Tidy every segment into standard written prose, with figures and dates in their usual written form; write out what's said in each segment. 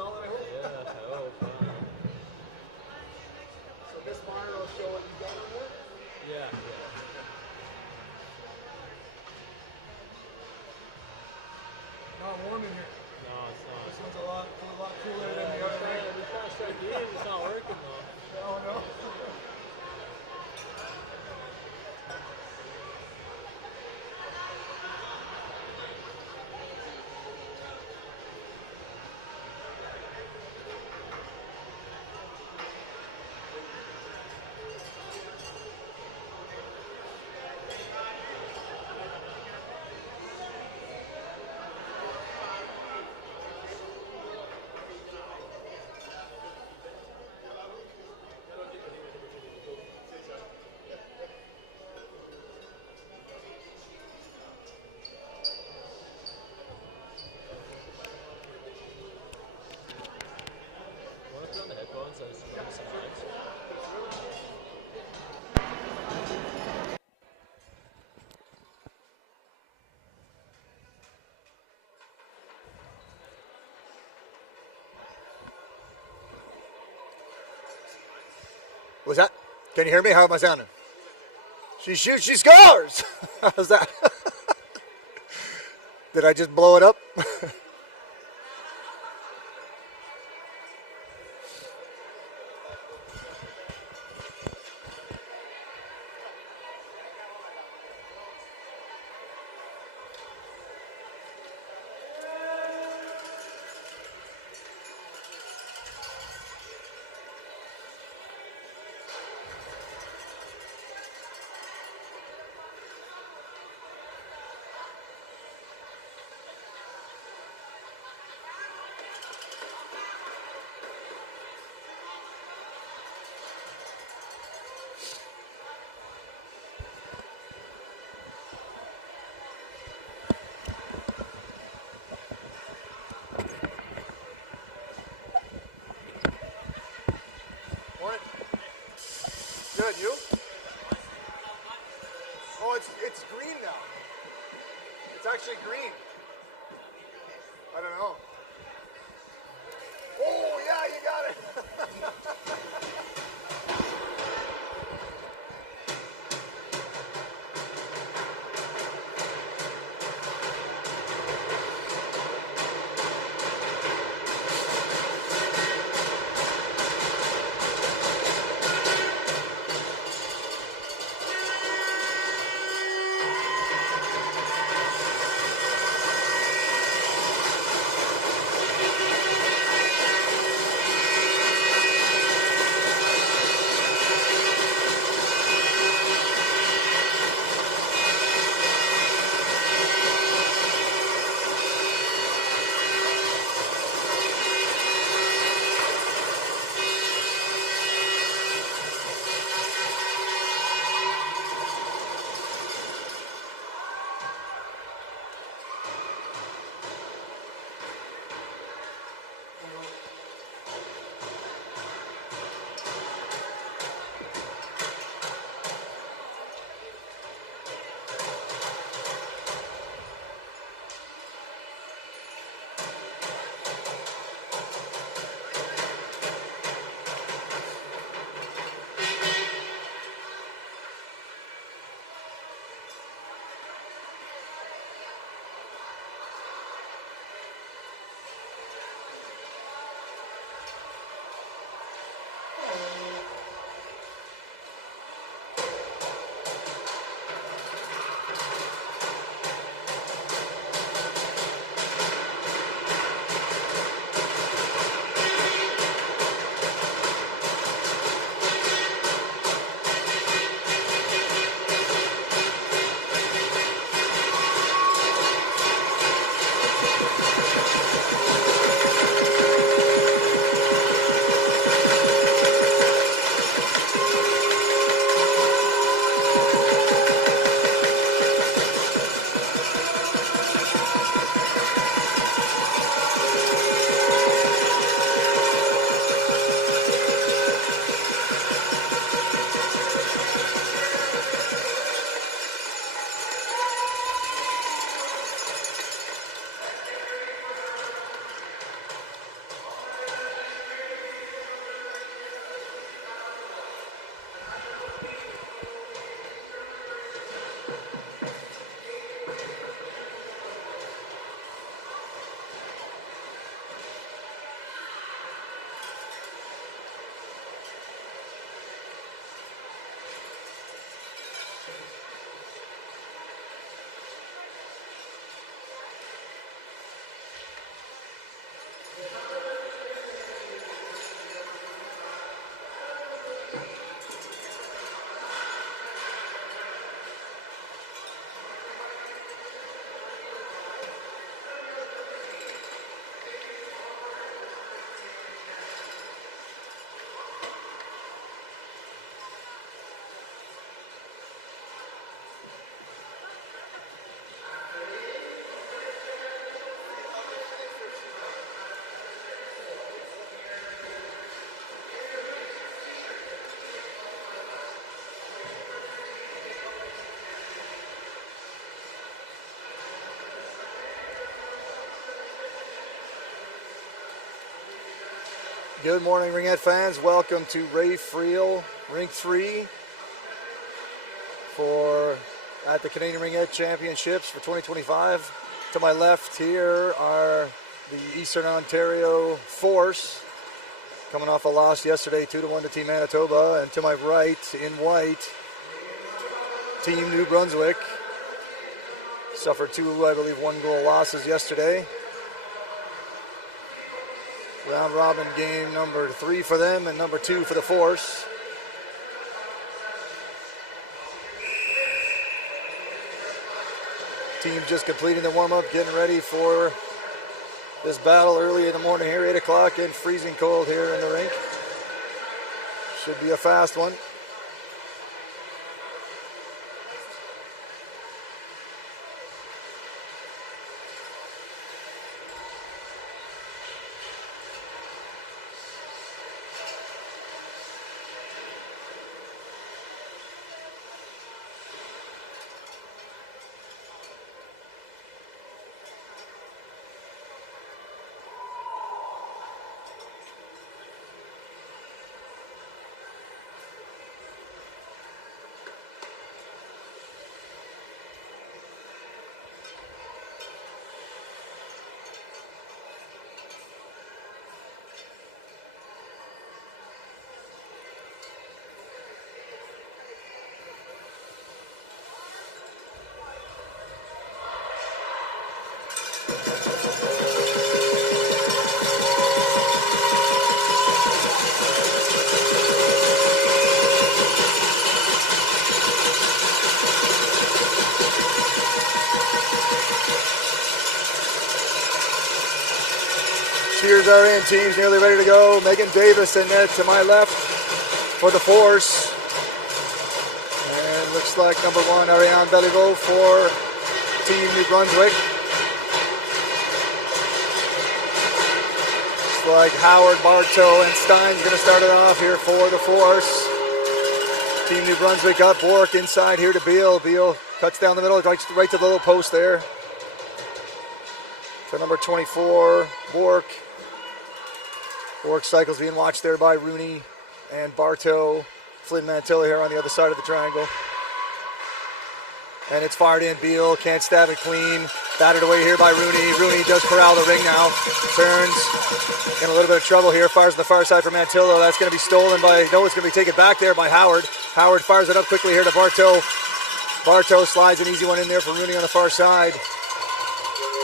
install it, I hope? Yeah, I hope. So this monitor will show what you've done on work? Yeah. Not warm in here. No, it's not. This one's a lot cooler than the other night. We're trying to start doing it, it's not working though. Oh no. Want to put on the headphones so it's some vibes? What's that? Can you hear me? How am I sounding? She shoots, she scores! How's that? Did I just blow it up? Good, you? Oh, it's green now. It's actually green. I don't know. Oh, yeah, you got it. Good morning, Ringette fans. Welcome to Ray Friel, Rink 3 at the Canadian Ringette Championships for 2025. To my left here are the Eastern Ontario Force, coming off a loss yesterday, 2-1 to Team Manitoba. And to my right, in white, Team-New-Brunswick. Suffered 2, I believe, 1-goal losses yesterday. Round robin game number 3 for them and number 2 for the Force. Team just completing the warm-up, getting ready for this battle early in the morning here, 8 o'clock, and freezing cold here in the rink. Should be a fast one. Cheers are in, teams nearly ready to go. Megan Davis in net to my left for the Force. And looks like number 1, Ariane Beliveau for Team-New-Brunswick. Looks like Howard, Bartow, and Stein's going to start it off here for the Force. Team-New-Brunswick up, Bork inside here to Beal. Beal cuts down the middle, right to the little post there. For number 24, Bork. Bork cycles being watched there by Rooney and Bartow. Flynn Mantilla here on the other side of the triangle. And it's fired in. Beal can't stab it clean. Battered away here by Rooney. Rooney does corral the ring now. Turns in a little bit of trouble here. Fires on the far side for Mantilla. That's going to be stolen by, no, it's going to be taken back there by Howard. Howard fires it up quickly here to Bartow. Bartow slides an easy one in there for Rooney on the far side.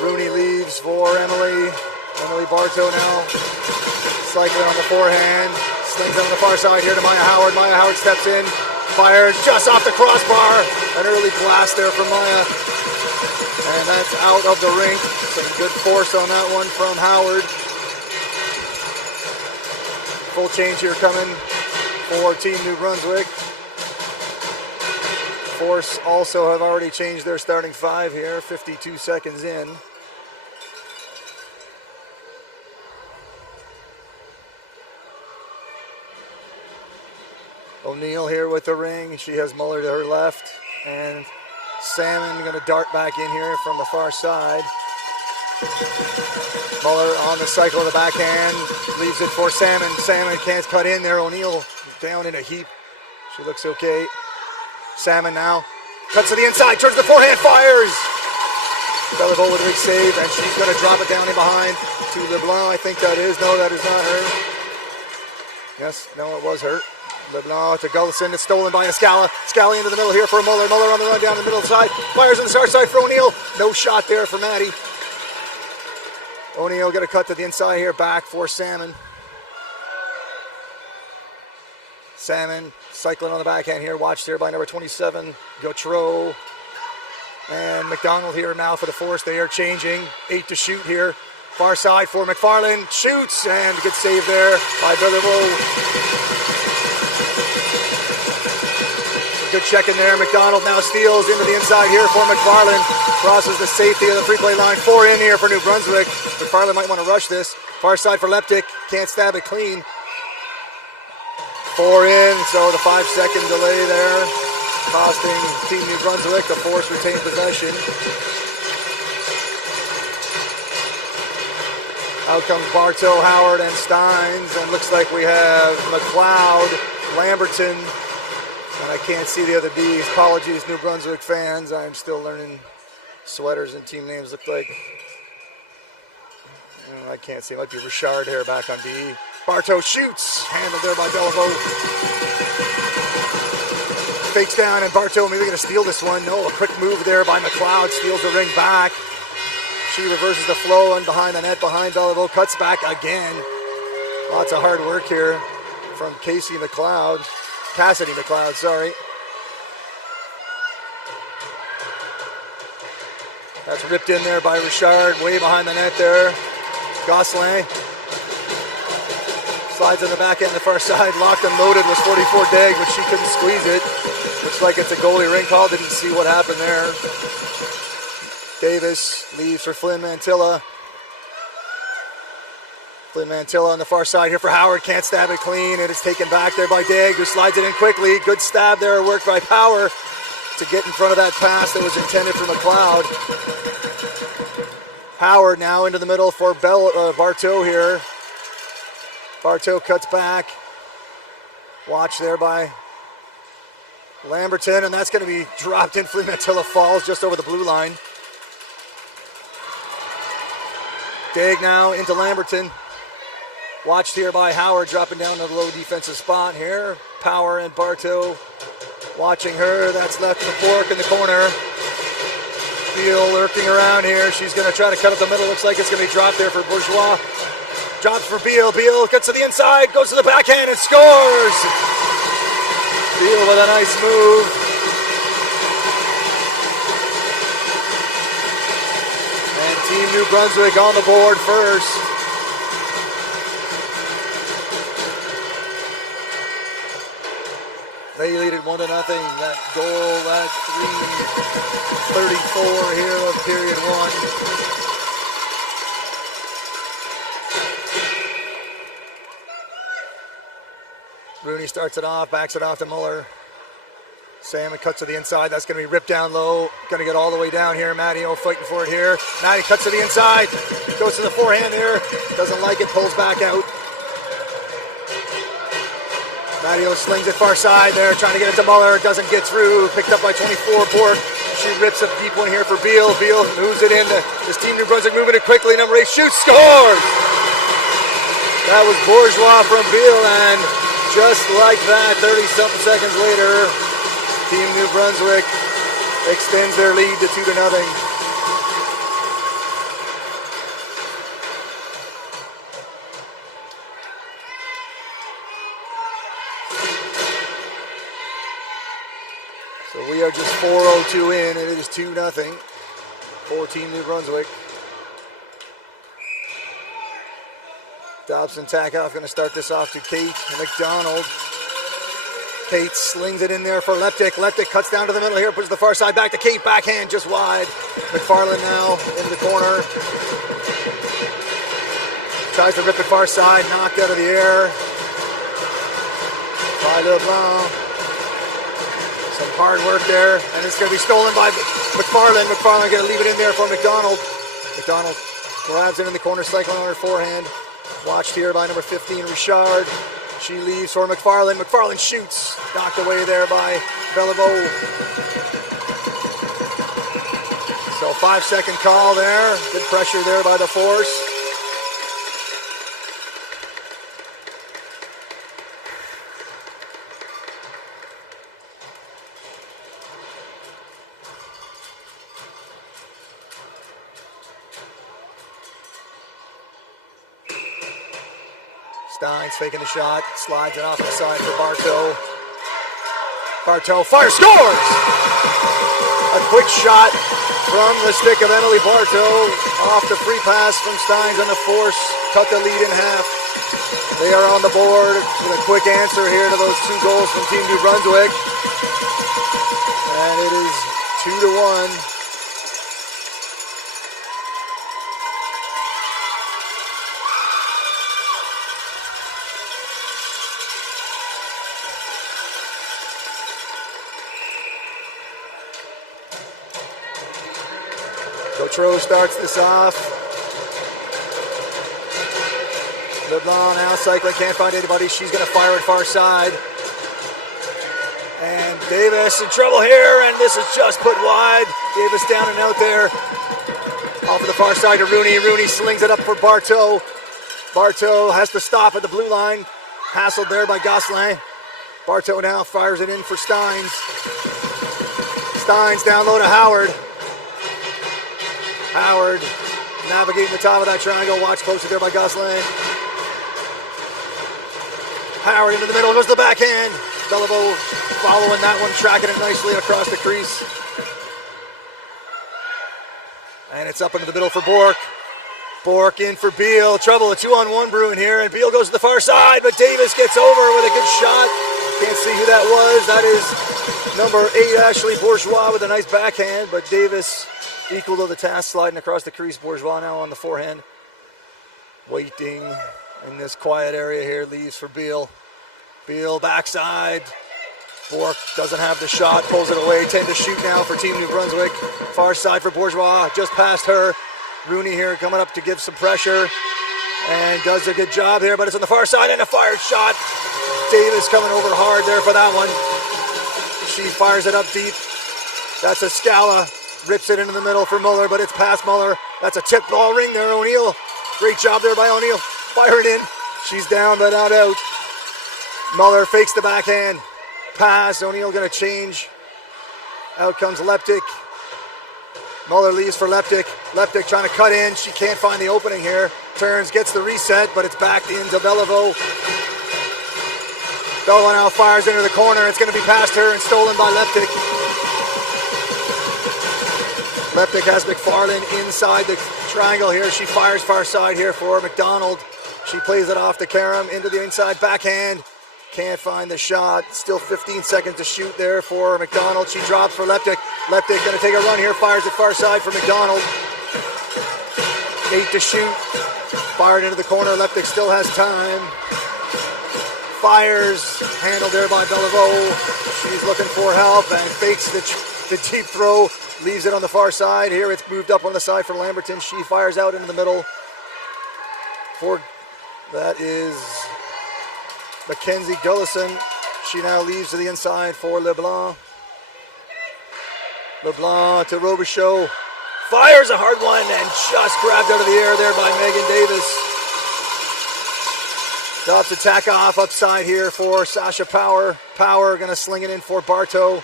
Rooney leaves for Emily. Emily Bartow now cycling on the forehand. Slings it on the far side here to Maya Howard. Maya Howard steps in. Fired just off the crossbar. An early blast there from Maya. And that's out of the rink. Some good force on that one from Howard. Full change here coming for Team-New-Brunswick. Force also have already changed their starting 5 here, 52 seconds in. O'Neill here with the ring. She has Muller to her left. And Salmon going to dart back in here from the far side. Muller on the cycle of the backhand. Leaves it for Salmon. Salmon can't cut in there. O'Neill down in a heap. She looks okay. Salmon now cuts to the inside, turns the forehand, fires. Beliveau with a big save, and she's going to drop it down in behind to LeBlanc. I think that is. No, that is not her. Yes, no, it was her. LeBlanc to Gullison. It's stolen by Escala. Scally into the middle here for Muller. Muller on the run down the middle side. Fires on the far side for O'Neill. No shot there for Maddie. O'Neill going to cut to the inside here, back for Salmon. Salmon cycling on the backhand here, watched here by number 27, Gautreau. And McDonald here now for the Force. They are changing. 8 to shoot here. Far side for McFarland. Shoots, and good save there by Beliveau. Good check in there. McDonald now steals into the inside here for McFarland. Crosses the safety of the free play line. 4 in here for New Brunswick. McFarland might want to rush this. Far side for Leptic. Can't stab it clean. 4 in, so the 5-second delay there, costing Team-New-Brunswick. The Force retained possession. Out comes Bartow, Howard, and Steins, and looks like we have McLeod, Lamberton, and I can't see the other B's. Apologies, New Brunswick fans. I'm still learning sweaters and team names look like. Oh, I can't see. It might be Richard here back on D. Bartow shoots, handled there by Beliveau. Fakes down, and Bartow maybe going to steal this one. No, a quick move there by McLeod, steals the ring back. She reverses the flow and behind the net, behind Beliveau, cuts back again. Lots of hard work here from Cassidy McLeod, sorry. That's ripped in there by Richard, way behind the net there. Gosselin slides in the back end, the far side, locked and loaded was 44 Dag, but she couldn't squeeze it. Looks like it's a goalie ring call, didn't see what happened there. Davis leaves for Flynn Mantilla. Flynn Mantilla on the far side here for Howard, can't stab it clean. It is taken back there by Dag, who slides it in quickly. Good stab there, worked by Power to get in front of that pass that was intended for McLeod. Howard now into the middle for Bartow here. Bartow cuts back. Watch there by Lamberton, and that's going to be dropped in. Flynn Mantilla falls just over the blue line. Dag now into Lamberton. Watched here by Howard, dropping down to the low defensive spot here. Power and Bartow watching her. That's left for Bork in the corner. Friel lurking around here. She's going to try to cut up the middle. Looks like it's going to be dropped there for Bourgeois. Drops for Beal. Beal gets to the inside, goes to the backhand and scores! Beal with a nice move. And Team New Brunswick on the board first. They lead it 1-0. That goal, that 3:34 here of period one. Rooney starts it off, backs it off to Muller. Salmon cuts to the inside. That's going to be ripped down low. Going to get all the way down here. Matteo fighting for it here. Matty cuts to the inside. Goes to the forehand here. Doesn't like it. Pulls back out. Matteo slings it far side there. Trying to get it to Muller. Doesn't get through. Picked up by 24. Bork. She rips a deep one here for Beal. Beal moves it in. This Team New Brunswick moving it quickly. Number 8 shoots. Scores! That was Bourgeois from Beal, and just like that, 30-something seconds later, Team New Brunswick extends their lead to 2-0. So we are just 4:02 in, and it is 2-0 for Team New Brunswick. Dobson Takoff going to start this off to Kate McDonald. Kate slings it in there for Leptic. Leptic cuts down to the middle here, puts the far side back to Kate. Backhand just wide. McFarland now in the corner. Tries to rip it far side, knocked out of the air by LeBlanc. Some hard work there, and it's going to be stolen by McFarland. McFarland going to leave it in there for McDonald. McDonald grabs it in the corner, cycling on her forehand. Watched here by number 15, Richard. She leaves for McFarland. McFarland shoots. Knocked away there by Beliveau. So 5-second call there. Good pressure there by the force. Steins faking the shot, slides it off the side for Bartow. Bartow fires, scores! A quick shot from the stick of Emily Bartow off the free pass from Steins, and the force cut the lead in half. They are on the board with a quick answer here to those 2 goals from Team New Brunswick. And it is 2-1. Gautreau starts this off. LeBlanc now cycling, can't find anybody. She's going to fire it far side. And Davis in trouble here, and this is just put wide. Davis down and out there. Off of the far side to Rooney. Rooney slings it up for Bartow. Bartow has to stop at the blue line. Hassled there by Gosselin. Bartow now fires it in for Steins. Steins down low to Howard. Howard navigating the top of that triangle. Watch posted there by Gosselin. Howard into the middle, goes to the backhand. Beliveau following that one, tracking it nicely across the crease. And it's up into the middle for Bork. Bork in for Beal. Trouble, a 2-on-1 brewing here, and Beal goes to the far side, but Davis gets over with a good shot. Can't see who that was. That is number 8, Ashley Bourgeois, with a nice backhand, but Davis equal to the task, sliding across the crease. Bourgeois now on the forehand. Waiting in this quiet area here, leaves for Beal. Beal backside. Bork doesn't have the shot, pulls it away. 10 to shoot now for Team-New-Brunswick. Far side for Bourgeois, just past her. Rooney here coming up to give some pressure and does a good job here, but it's on the far side and a fired shot. Davis coming over hard there for that one. She fires it up deep. That's a Scala. Rips it into the middle for Muller, but it's past Muller. That's a tip ball. Ring there, O'Neill. Great job there by O'Neill. Fire it in. She's down but not out. Muller fakes the backhand. Pass. O'Neill going to change. Out comes Leptic. Muller leaves for Leptic. Leptic trying to cut in. She can't find the opening here. Turns, gets the reset, but it's backed into Beliveau. Beliveau now fires into the corner. It's going to be past her and stolen by Leptic. Leptic has McFarlane inside the triangle here. She fires far side here for McDonald. She plays it off to Karam into the inside backhand. Can't find the shot. Still 15 seconds to shoot there for McDonald. She drops for Leptic. Leptic going to take a run here. Fires it far side for McDonald. 8 to shoot. Fired into the corner. Leptic still has time. Fires. Handled there by Beliveau. She's looking for help and fakes the deep throw. Leaves it on the far side. Here it's moved up on the side for Lamberton. She fires out into the middle. That is Mackenzie Gullison. She now leaves to the inside for LeBlanc. LeBlanc to Robichaud. Fires a hard one and just grabbed out of the air there by Megan Davis. Drops a tack off upside here for Sasha Power. Power going to sling it in for Bartow.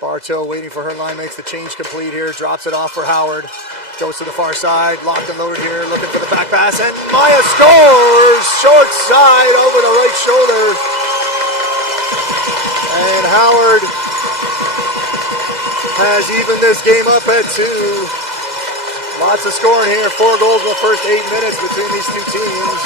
Bartow waiting for her line, makes the change complete here. Drops it off for Howard. Goes to the far side, locked and loaded here, looking for the back pass, and Maya scores! Short side over the right shoulder. And Howard has evened this game up at 2. Lots of scoring here, 4 goals in the first 8 minutes between these two teams.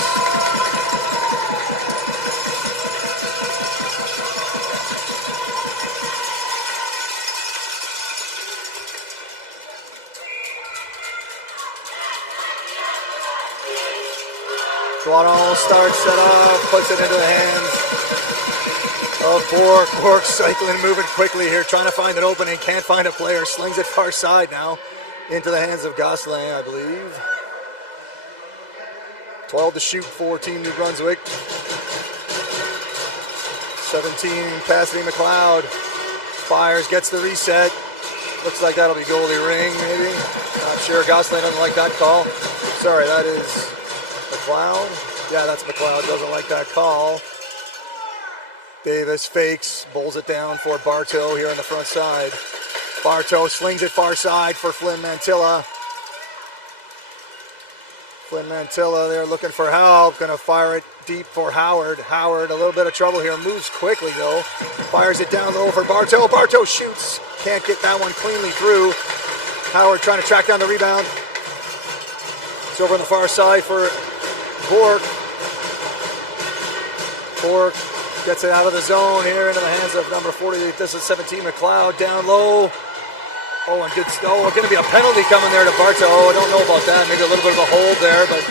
Guadon starts it up, puts it into the hands of Bork. Bork cycling, moving quickly here, trying to find an opening, can't find a player, slings it far side now into the hands of Gosselin, I believe. 12 to shoot for Team-New-Brunswick. 17, Cassidy McLeod. Fires, gets the reset. Looks like that'll be Goldie Ring, maybe. Not sure, Gosselin doesn't like that call. Sorry, that is McLeod? Yeah, that's McLeod. Doesn't like that call. Davis fakes, bowls it down for Bartow here on the front side. Bartow slings it far side for Flynn Mantilla. Flynn Mantilla there looking for help. Going to fire it deep for Howard. Howard, a little bit of trouble here. Moves quickly, though. Fires it down low for Bartow. Bartow shoots. Can't get that one cleanly through. Howard trying to track down the rebound. It's over on the far side for Bork. Bork gets it out of the zone here into the hands of number 48. This is 17 McLeod down low. Oh, and good. Oh, going to be a penalty coming there to Bartow. Oh, I don't know about that. Maybe a little bit of a hold there, but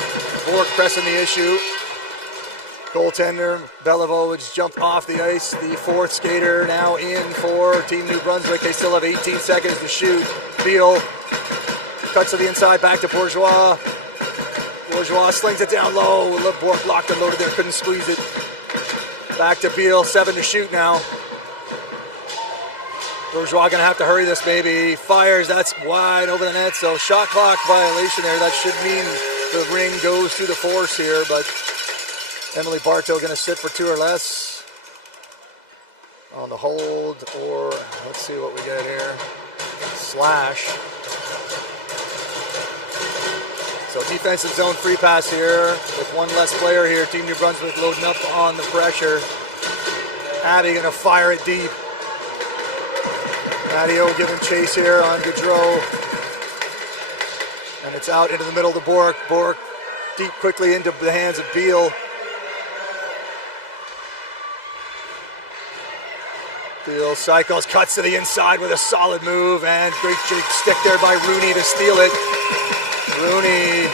Bork pressing the issue. Goaltender Beliveau has jumped off the ice. The fourth skater now in for Team-New-Brunswick. They still have 18 seconds to shoot. Beal cuts to the inside, back to Bourgeois. Bourgeois slings it down low. Bork locked and loaded there, couldn't squeeze it. Back to Beal, 7 to shoot now. Bourgeois gonna have to hurry this baby. Fires, that's wide over the net, so shot clock violation there. That should mean the ring goes to the force here, but Emily Bartow gonna sit for 2 or less on the hold, or let's see what we get here. Slash. So defensive zone free pass here with one less player here. Team-New-Brunswick loading up on the pressure. Abby gonna fire it deep. Matteo giving chase here on Gaudreau. And it's out into the middle to Bork. Bork deep quickly into the hands of Beal. Beal cycles, cuts to the inside with a solid move, and great stick there by Rooney to steal it. Rooney.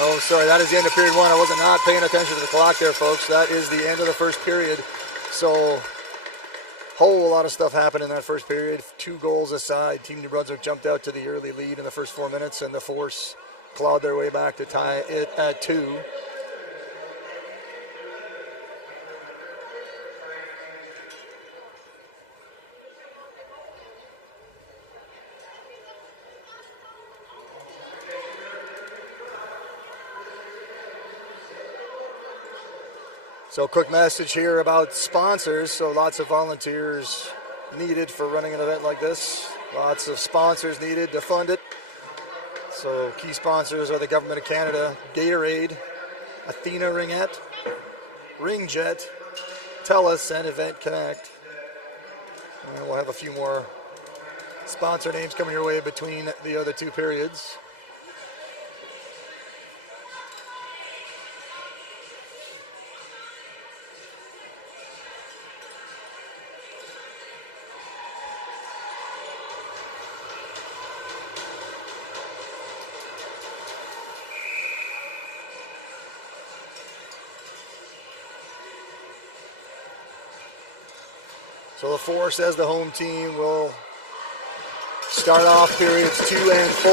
Oh, sorry, that is the end of period 1. I wasn't not paying attention to the clock there, folks. That is the end of the first period. So, whole lot of stuff happened in that first period. 2 goals aside. Team-New-Brunswick jumped out to the early lead in the first 4 minutes, and the Force clawed their way back to tie it at 2. So quick message here about sponsors. So lots of volunteers needed for running an event like this. Lots of sponsors needed to fund it. So key sponsors are the Government of Canada, Gatorade, Athena Ringette, Ringjet, TELUS, and Event Connect. And we'll have a few more sponsor names coming your way between the other 2 periods. So the Force, as the home team, will start off periods 2 and 4.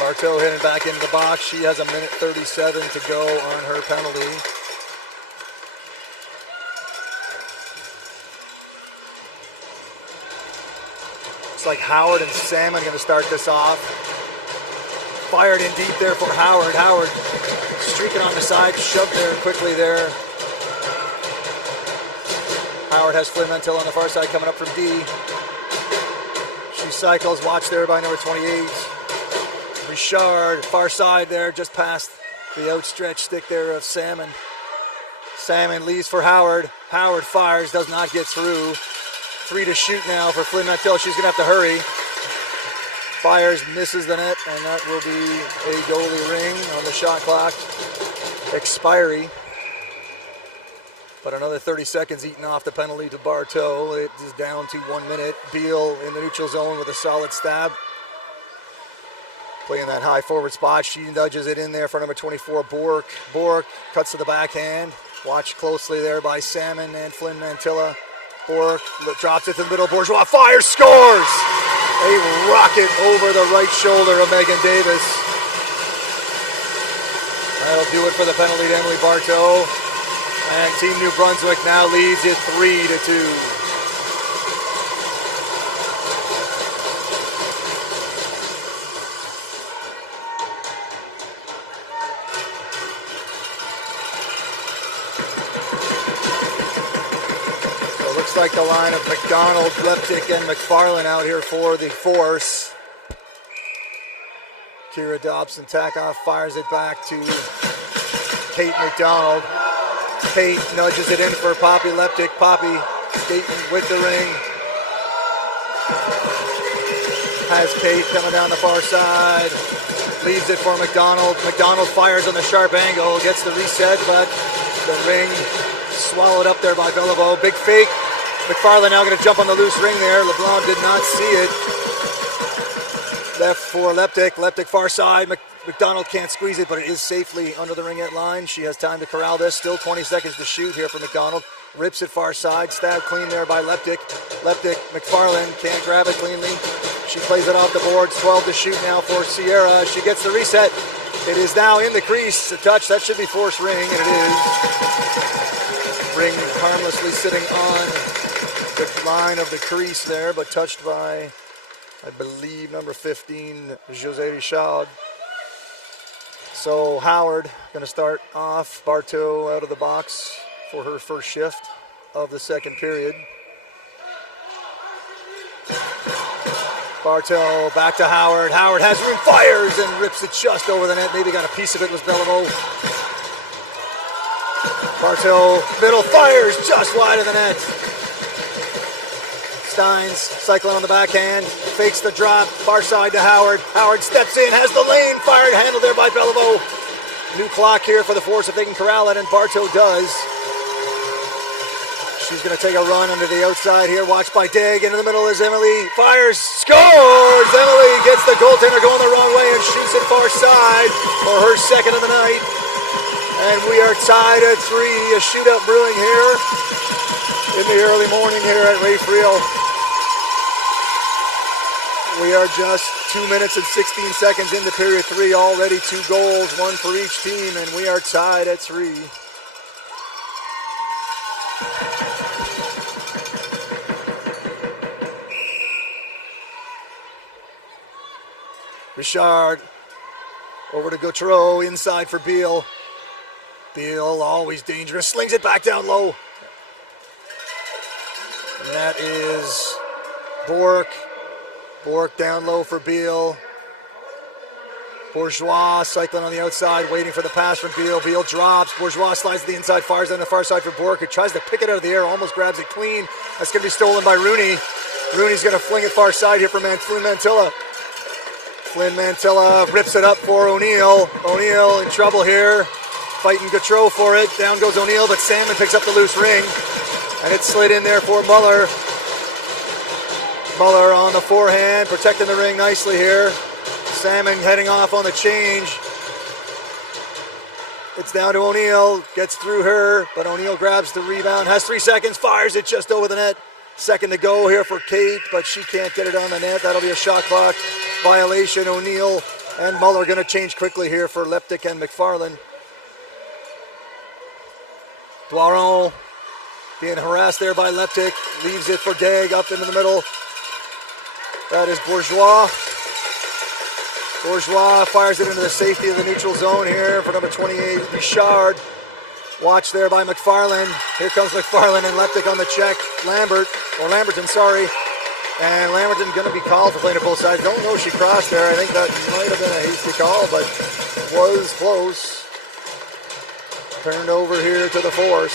Bartow heading back into the box. She has 1:37 to go on her penalty. Looks like Howard and Salmon going to start this off. Fired in deep there for Howard. Howard streaking on the side, shoved there quickly there. Howard has Flynn Mantilla on the far side coming up from D. She cycles, watched there by number 28. Richard, far side there, just past the outstretched stick there of Salmon. Salmon leaves for Howard. Howard fires, does not get through. 3 to shoot now for Flynn Mantilla. She's going to have to hurry. Fires, misses the net, and that will be a goalie ring on the shot clock expiry. But another 30 seconds eaten off the penalty to Bartow. It is down to 1 minute. Beal in the neutral zone with a solid stab. Playing that high forward spot. She nudges it in there for number 24, Bork. Bork cuts to the backhand. Watched closely there by Salmon and Flynn Mantilla. Bork drops it to the middle. Bourgeois fires, scores! A rocket over the right shoulder of Megan Davis. That'll do it for the penalty to Emily Bartow. And Team-New-Brunswick now leads it 3-2. Like the line of McDonald, Leptic, and McFarlane out here for the Force. Kira Dobson tack off, fires it back to Kate McDonald. Kate nudges it in for Poppy Leptic. Poppy skating with the ring. Has Kate coming down the far side. Leaves it for McDonald. McDonald fires on the sharp angle, gets the reset, but the ring swallowed up there by Bellevaux. Big fake. McFarlane now going to jump on the loose ring there. LeBlanc did not see it. Left for Leptic. Leptic far side. McDonald can't squeeze it, but it is safely under the ringette line. She has time to corral this. Still 20 seconds to shoot here for McDonald. Rips it far side. Stabbed clean there by Leptic. Leptic, McFarlane can't grab it cleanly. She plays it off the boards. 12 to shoot now for Sierra. She gets the reset. It is now in the crease. A touch. That should be forced Ring, and it is. Ring harmlessly sitting on the line of the crease there, but touched by, I believe, number 15, Jose Richard. So Howard going to start off. Bartow out of the box for her first shift of the second period. Bartow back to Howard. Howard has room, fires, and rips it just over the net. Maybe got a piece of it, was Beliveau. Bartow, middle, fires just wide of the net. Steins cycling on the backhand, fakes the drop, far side to Howard. Howard steps in, has the lane, fired, handled there by Beliveau. New clock here for the Force if they can corral it, and Bartow does. She's going to take a run under the outside here, watched by Dig. Into the middle is Emily, fires, scores! Emily gets the goaltender going the wrong way and shoots it far side for her second of the night. And we are tied at 3, a shootout brewing here in the early morning here at Ray Friel. We are just 2 minutes and 16 seconds into period 3, already 2 goals, 1 for each team, and we are tied at 3. Richard over to Gautreau, inside for Beal. Beal, always dangerous, slings it back down low. And that is Bork. Bork down low for Beal. Bourgeois cycling on the outside, waiting for the pass from Beal. Beal drops. Bourgeois slides to the inside, fires on the far side for Bork, who tries to pick it out of the air, almost grabs it clean. That's going to be stolen by Rooney. Rooney's going to fling it far side here for Flynn Mantilla. Flynn Mantilla rips it up for O'Neill. O'Neill in trouble here. Fighting Gautreau for it. Down goes O'Neill, but Salmon picks up the loose ring. And it's slid in there for Muller. Muller on the forehand, protecting the ring nicely here. Salmon heading off on the change. It's down to O'Neill. Gets through her, but O'Neill grabs the rebound. Has 3 seconds, fires it just over the net. Second to go here for Kate, but she can't get it on the net. That'll be a shot clock violation. O'Neill and Muller going to change quickly here for Leptic and McFarland. Doiron being harassed there by Leptic. Leaves it for Dag up into the middle. That is Bourgeois. Bourgeois fires it into the safety of the neutral zone here for number 28, Richard. Watch there by McFarland. Here comes McFarland and Leptic on the check. Lamberton, sorry. And Lamberton going to be called for playing at both sides. Don't know if she crossed there. I think that might have been a hasty call, but was close. Turned over here to the Force.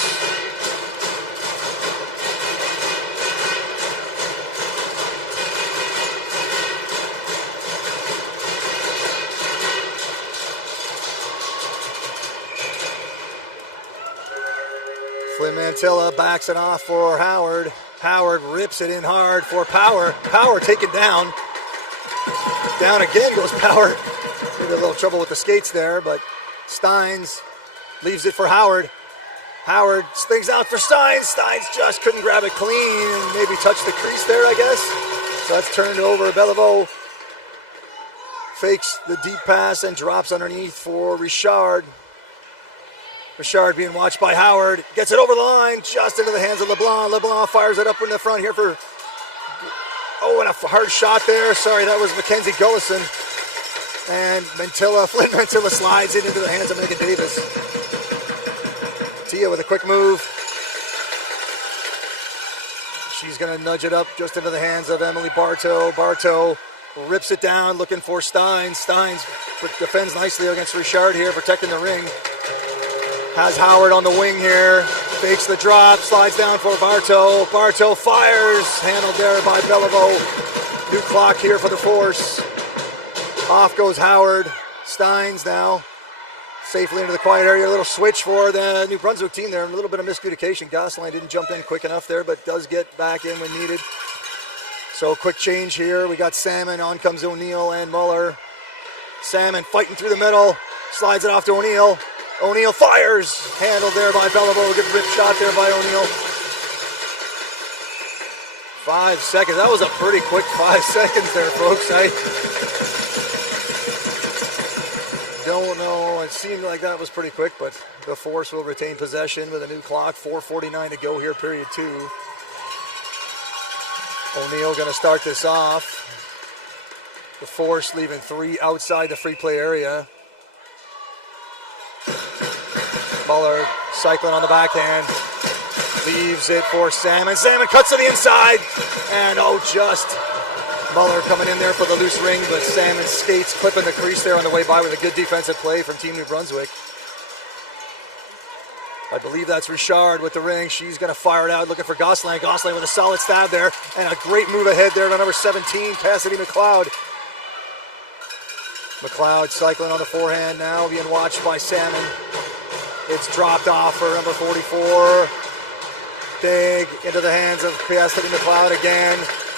Flynn Mantilla backs it off for Howard. Howard rips it in hard for Power. Power taken down. Down again goes Power. Maybe a little trouble with the skates there, but Steins leaves it for Howard. Howard slings out for Steins. Steins just couldn't grab it clean and maybe touch the crease there, I guess. So that's turned over. Beliveau fakes the deep pass and drops underneath for Richard. Richard being watched by Howard. Gets it over the line, just into the hands of LeBlanc. LeBlanc fires it up in the front here for... Oh, and a hard shot there. Sorry, that was Mackenzie Gullison. And Flynn Mantilla slides it into the hands of Megan Davis. Tia with a quick move. She's going to nudge it up just into the hands of Emily Bartow. Bartow rips it down, looking for Steins. Steins defends nicely against Richard here, protecting the ring. Has Howard on the wing here. Fakes the drop, slides down for Bartow. Bartow fires, handled there by Beliveau. New clock here for the Force. Off goes Howard. Steins now safely into the quiet area. A little switch for the New Brunswick team there. A little bit of miscommunication. Gosselin didn't jump in quick enough there, but does get back in when needed. So quick change here. We got Salmon. On comes O'Neill and Muller. Salmon fighting through the middle. Slides it off to O'Neill. O'Neill fires. Handled there by Beliveau. A good rip shot there by O'Neill. 5 seconds. That was a pretty quick 5 seconds there, folks. I don't know. It seemed like that was pretty quick, but the Force will retain possession with a new clock. 4:49 to go here, period 2. O'Neill going to start this off. The Force leaving 3 outside the free play area. Muller cycling on the backhand. Leaves it for Salmon. Salmon cuts to the inside. And just Muller coming in there for the loose ring, but Salmon skates, clipping the crease there on the way by with a good defensive play from Team-New-Brunswick. I believe that's Richard with the ring. She's going to fire it out, looking for Gosselin. Gosselin with a solid stab there, and a great move ahead there to number 17, Cassidy McLeod. McLeod cycling on the forehand now, being watched by Salmon. It's dropped off for number 44. Big into the hands of Cassidy McLeod again.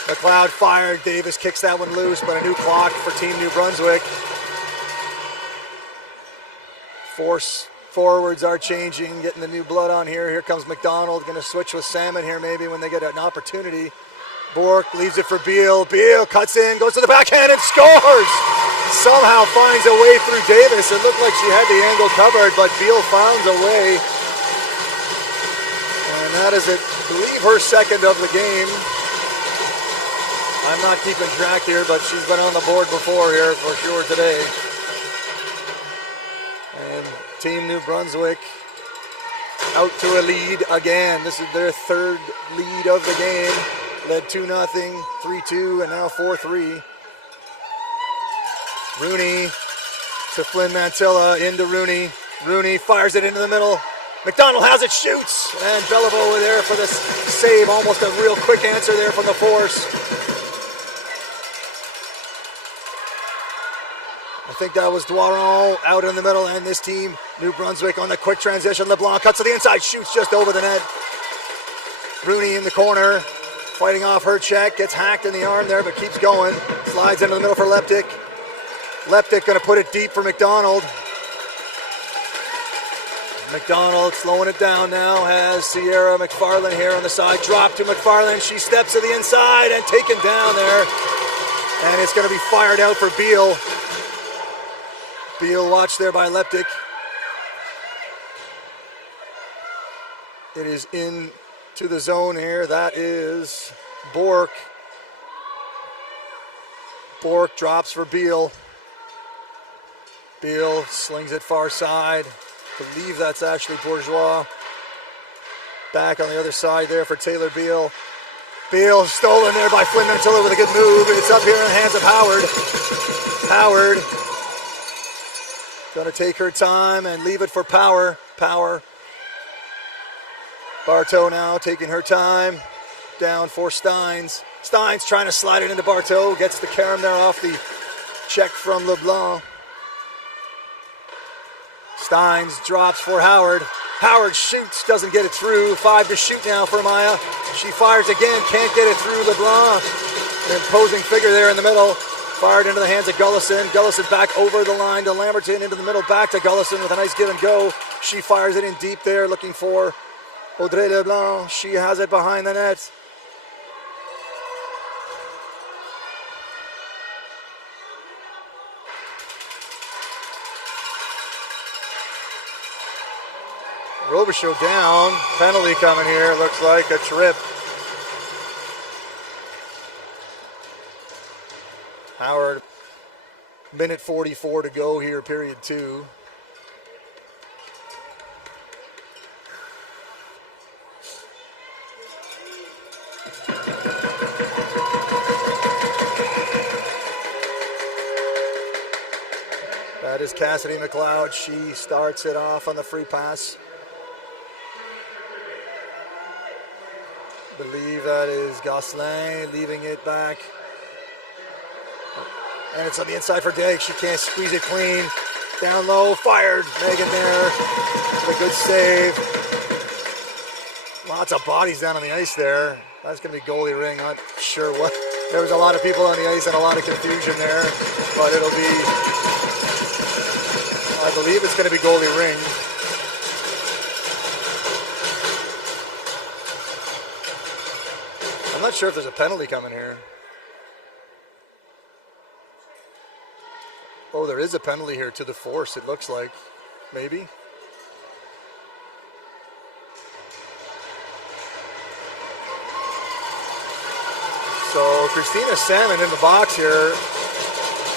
McLeod fired. Davis kicks that one loose, but a new clock for Team-New-Brunswick. Force forwards are changing, getting the new blood on here. Here comes McDonald, going to switch with Salmon here maybe when they get an opportunity. Bork leaves it for Beal. Beal cuts in, goes to the backhand and scores! Somehow finds a way through Davis. It looked like she had the angle covered, but Beal finds a way. And that is, I believe, her second of the game. I'm not keeping track here, but she's been on the board before here for sure today. And Team-New-Brunswick out to a lead again. This is their third lead of the game. Led 2-0, 3-2, and now 4-3. Rooney to Flynn Mantilla, into Rooney. Rooney fires it into the middle. McDonald has it, shoots, and Beliveau there for this save. Almost a real quick answer there from the Force. I think that was Doiron out in the middle, and this team, New-Brunswick, on the quick transition. LeBlanc cuts to the inside, shoots just over the net. Rooney in the corner, fighting off her check, gets hacked in the arm there, but keeps going. Slides into the middle for Leptic. Leptic going to put it deep for McDonald. McDonald slowing it down now, has Sierra McFarland here on the side. Drop to McFarland, she steps to the inside and taken down there. And it's going to be fired out for Beal. Beal watched there by Leptic. It is into the zone here. That is Bork. Bork drops for Beal. Beal slings it far side. I believe that's Ashley Bourgeois. Back on the other side there for Taylor Beal. Beal stolen there by Flynn Mantilla with a good move. It's up here in the hands of Howard. Howard going to take her time and leave it for Power. Power. Bartow now taking her time. Down for Steins. Steins trying to slide it into Bartow. Gets the carom there off the check from LeBlanc. Steins drops for Howard. Howard shoots, doesn't get it through. 5 to shoot now for Maya. She fires again, can't get it through LeBlanc. An imposing figure there in the middle. Fired into the hands of Gullison. Gullison back over the line to Lamberton, into the middle, back to Gullison with a nice give and go. She fires it in deep there, looking for Audrey LeBlanc. She has it behind the net. Robichaud down. Penalty coming here. Looks like a trip. Howard, minute 44 to go here, period 2. That is Cassidy McLeod. She starts it off on the free pass. Believe that is Gosselin leaving it back. And it's on the inside for Diggs. She can't squeeze it clean. Down low, fired. Megan there with a good save. Lots of bodies down on the ice there. That's going to be goalie Ring. Not sure what. There was a lot of people on the ice and a lot of confusion there. But it'll be, I believe it's going to be goalie Ring. I'm not sure if there's a penalty coming here. Oh, there is a penalty here to the force, it looks like. Maybe. So Christina Salmon in the box here.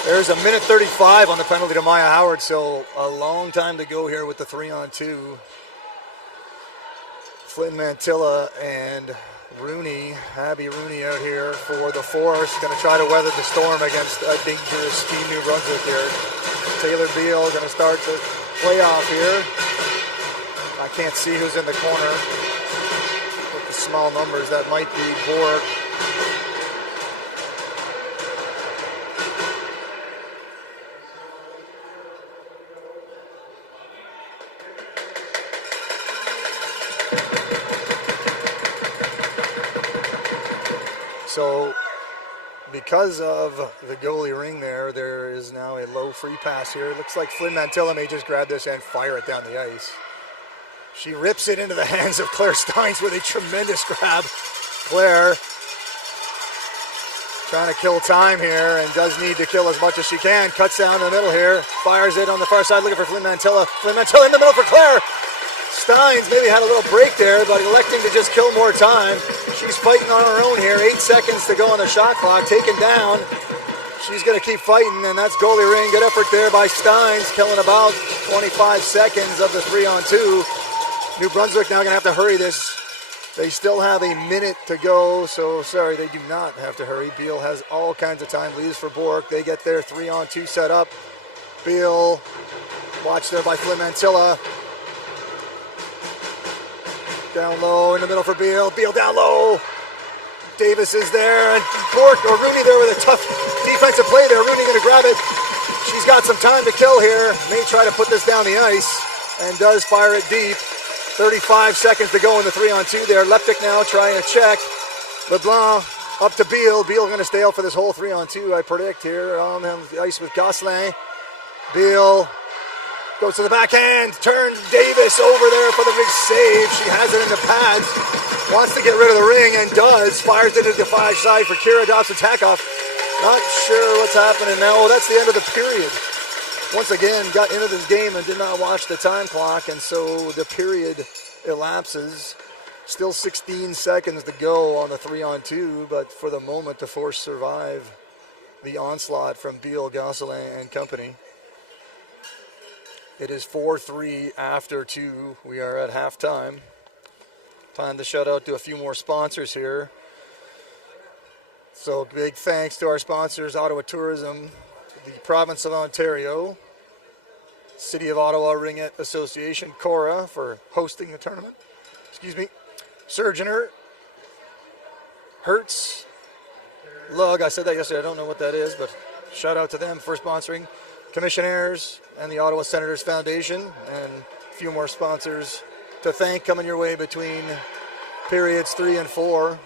There's a minute 35 on the penalty to Maya Howard, so a long time to go here with the 3-on-2. Flynn Mantilla and Abby Rooney out here for the force. Going to try to weather the storm against a dangerous Team-New-Brunswick here. Taylor Beal going to start the playoff here. I can't see who's in the corner with the small numbers. That might be Bork. So, because of the goalie ring there is now a low free pass here. It looks like Flynn Mantilla may just grab this and fire it down the ice. She rips it into the hands of Claire Steins with a tremendous grab. Claire trying to kill time here and does need to kill as much as she can. Cuts down in the middle here. Fires it on the far side looking for Flynn Mantilla. Flynn Mantilla in the middle for Claire. Steins maybe had a little break there, but electing to just kill more time. She's fighting on her own here. 8 seconds to go on the shot clock. Taken down. She's going to keep fighting, and that's goalie ring. Good effort there by Steins, killing about 25 seconds of the 3-on-2. New Brunswick now going to have to hurry this. They still have a minute to go, so sorry, they do not have to hurry. Beal has all kinds of time. Leaves for Bork. They get their 3-on-2 set up. Beal, watched there by Flynn Mantilla. Down low in the middle for Beal. Beal down low. Davis is there. And Bork or Rooney there with a tough defensive play there. Rooney going to grab it. She's got some time to kill here. May try to put this down the ice and does fire it deep. 35 seconds to go in the 3-on-2 there. Leptic now trying to check. LeBlanc up to Beal. Beal going to stay out for this whole 3-on-2, I predict here. On the ice with Gosselin. Beal goes to the backhand, turns Davis over there for the big save. She has it in the pads, wants to get rid of the ring and does. Fires it into the far side for Kira Dobson-Takoff. Not sure what's happening now. Oh, that's the end of the period. Once again, got into this game and did not watch the time clock, and so the period elapses. Still 16 seconds to go on the 3-on-2, but for the moment, the Force survive the onslaught from Beal, Gosselin, and company. It is 4-3 after 2. We are at halftime. Time to shout out to a few more sponsors here. So big thanks to our sponsors, Ottawa Tourism, the Province of Ontario, City of Ottawa Ringette Association, Cora, for hosting the tournament. Surgeoner, Hertz, Lug, I said that yesterday, I don't know what that is, but shout out to them for sponsoring. Commissionaires and the Ottawa Senators Foundation, and a few more sponsors to thank coming your way between periods 3 and 4.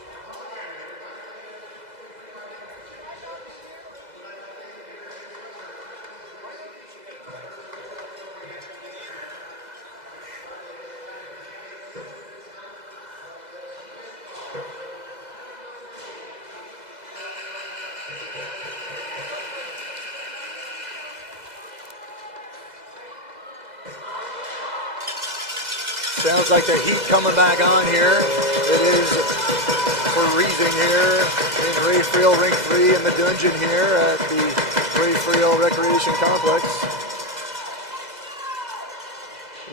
Sounds like the heat coming back on here. It is freezing here in Ray Friel Rink 3 in the dungeon here at the Ray Friel Recreation Complex.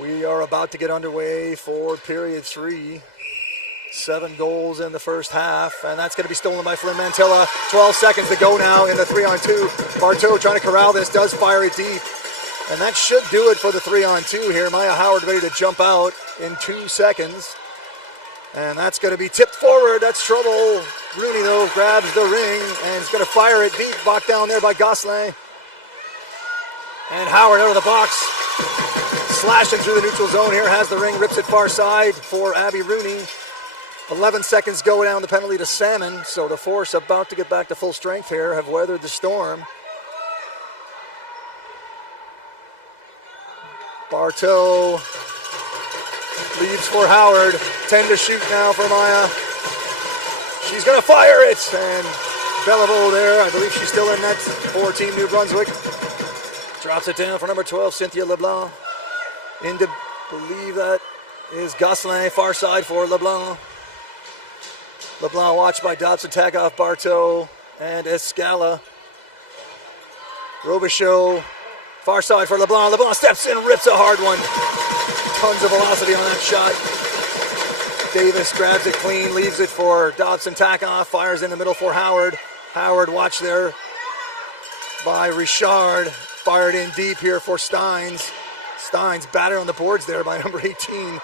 We are about to get underway for period 3. 7 goals in the first half, and that's going to be stolen by Flynn Mantilla. 12 seconds to go now in the 3-on-2. Bartow trying to corral this, does fire it deep. And that should do it for the 3-on-2 here. Maya Howard ready to jump out in 2 seconds. And that's going to be tipped forward. That's trouble. Rooney, though, grabs the ring and is going to fire it deep. Blocked down there by Gosselin. And Howard out of the box. Slashing through the neutral zone here. Has the ring, rips it far side for Abby Rooney. 11 seconds go down the penalty to Salmon. So the Force about to get back to full strength here. Have weathered the storm. Bartow leaves for Howard. 10 to shoot now for Maya. She's going to fire it. And Belleville there, I believe she's still in net for Team New Brunswick. Drops it down for number 12, Cynthia LeBlanc. Into, believe that is Gosselin, far side for LeBlanc. LeBlanc watched by Dobson, Tagoff, Bartow, and Escala. Robichaud, far side for LeBlanc. LeBlanc steps in, rips a hard one. Tons of velocity on that shot. Davis grabs it clean, leaves it for Dobson, Tagoff, fires in the middle for Howard. Howard watched there by Richard. Fired in deep here for Steins. Steins battered on the boards there by number 18,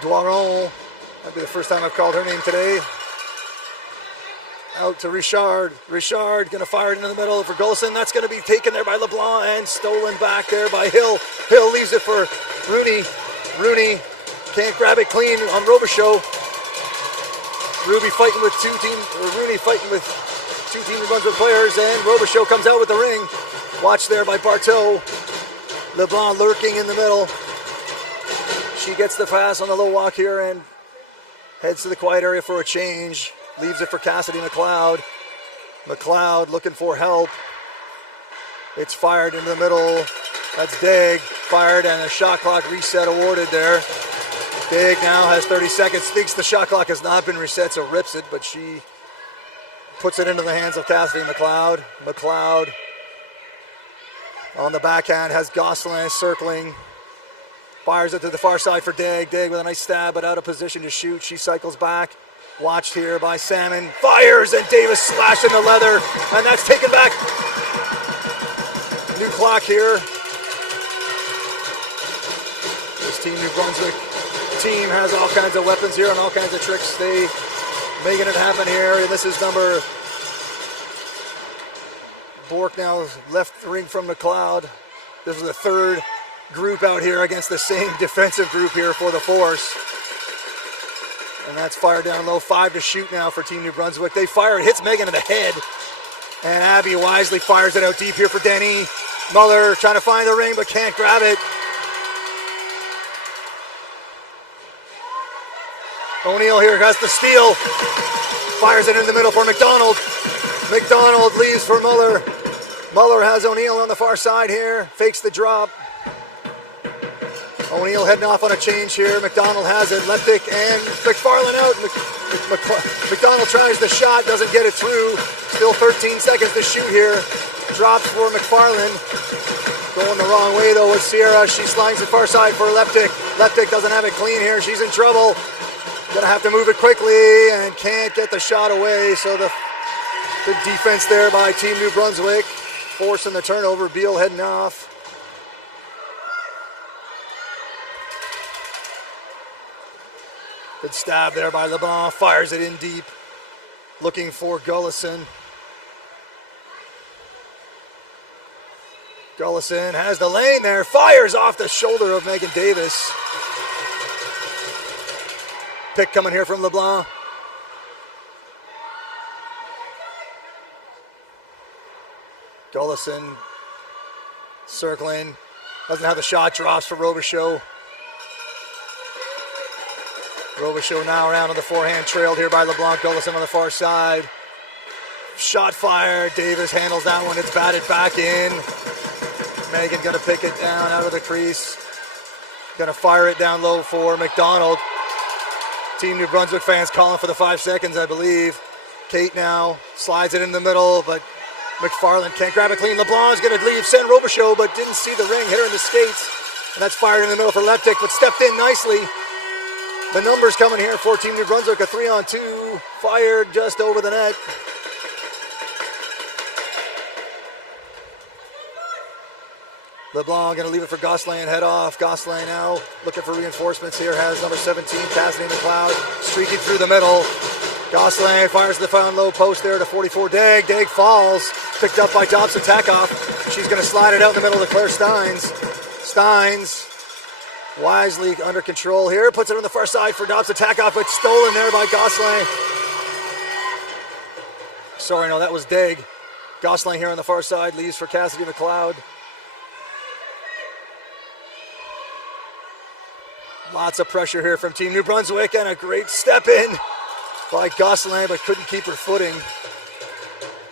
Doiron. That'd be the first time I've called her name today. Out to Richard. Richard gonna fire it into the middle for Golson. That's gonna be taken there by LeBlanc and stolen back there by Hill. Hill leaves it for Rooney. Rooney can't grab it clean on Robichaud. Rooney fighting with two Team New Brunswick players, and Robichaud comes out with the ring. Watch there by Bartow. LeBlanc lurking in the middle. She gets the pass on the low walk here and heads to the quiet area for a change. Leaves it for Cassidy McLeod. McLeod looking for help. It's fired into the middle. That's Digg. Fired and a shot clock reset awarded there. Digg now has 30 seconds. Thinks the shot clock has not been reset, so rips it, but she puts it into the hands of Cassidy McLeod. McLeod on the backhand has Gosselin circling. Fires it to the far side for Digg. Digg with a nice stab, but out of position to shoot. She cycles back. Watched here by Salmon. Fires, and Davis slashing the leather. And that's taken back. New clock here. This Team New Brunswick team has all kinds of weapons here and all kinds of tricks. They making it happen here. And this is number... Bork now left the ring from McLeod. This is the third group out here against the same defensive group here for the Force. And that's fired down low. 5 to shoot now for Team New Brunswick. They fire. It hits Megan in the head. And Abby wisely fires it out deep here for Denny. Muller trying to find the ring but can't grab it. O'Neill here has the steal. Fires it in the middle for McDonald. McDonald leaves for Muller. Muller has O'Neill on the far side here. Fakes the drop. O'Neill heading off on a change here. McDonald has it. Leptic and McFarlane out. McDonald tries the shot, doesn't get it through. Still 13 seconds to shoot here. Drops for McFarlane. Going the wrong way though with Sierra. She slides the far side for Leptic. Leptic doesn't have it clean here. She's in trouble. Gonna have to move it quickly and can't get the shot away. So the good defense there by Team New Brunswick. Forcing the turnover. Beal heading off. Good stab there by LeBlanc. Fires it in deep. Looking for Gullison. Gullison has the lane there. Fires off the shoulder of Megan Davis. Pick coming here from LeBlanc. Gullison circling. Doesn't have the shot. Drops for Robichaud. Robichaud now around on the forehand, trailed here by LeBlanc. Gullison on the far side. Shot fired. Davis handles that one. It's batted back in. Megan gonna pick it down out of the crease. Gonna fire it down low for McDonald. Team New Brunswick fans calling for the 5 seconds, I believe. Kate now slides it in the middle, but McFarlane can't grab it clean. LeBlanc's gonna leave, send Robichaud, but didn't see the ring, hit her in the skates. And that's fired in the middle for Leptic, but stepped in nicely. The numbers coming here for Team New Brunswick, a 3-on-2, fired just over the net. LeBlanc gonna leave it for Gosselin, head off. Gosselin now looking for reinforcements here, has number 17, Cassidy McLeod, streaking through the middle. Gosselin fires the found low post there to 44, Digg. Digg falls, picked up by Dobson Tagoff. She's gonna slide it out in the middle to Claire Steins. Steins wisely under control here, puts it on the far side for Dobson Tagoff, but stolen there by Gosselin. Sorry, no, that was Digg. Gosselin here on the far side, leaves for Cassidy McLeod. Lots of pressure here from Team New Brunswick, and a great step in by Gosselin, but couldn't keep her footing.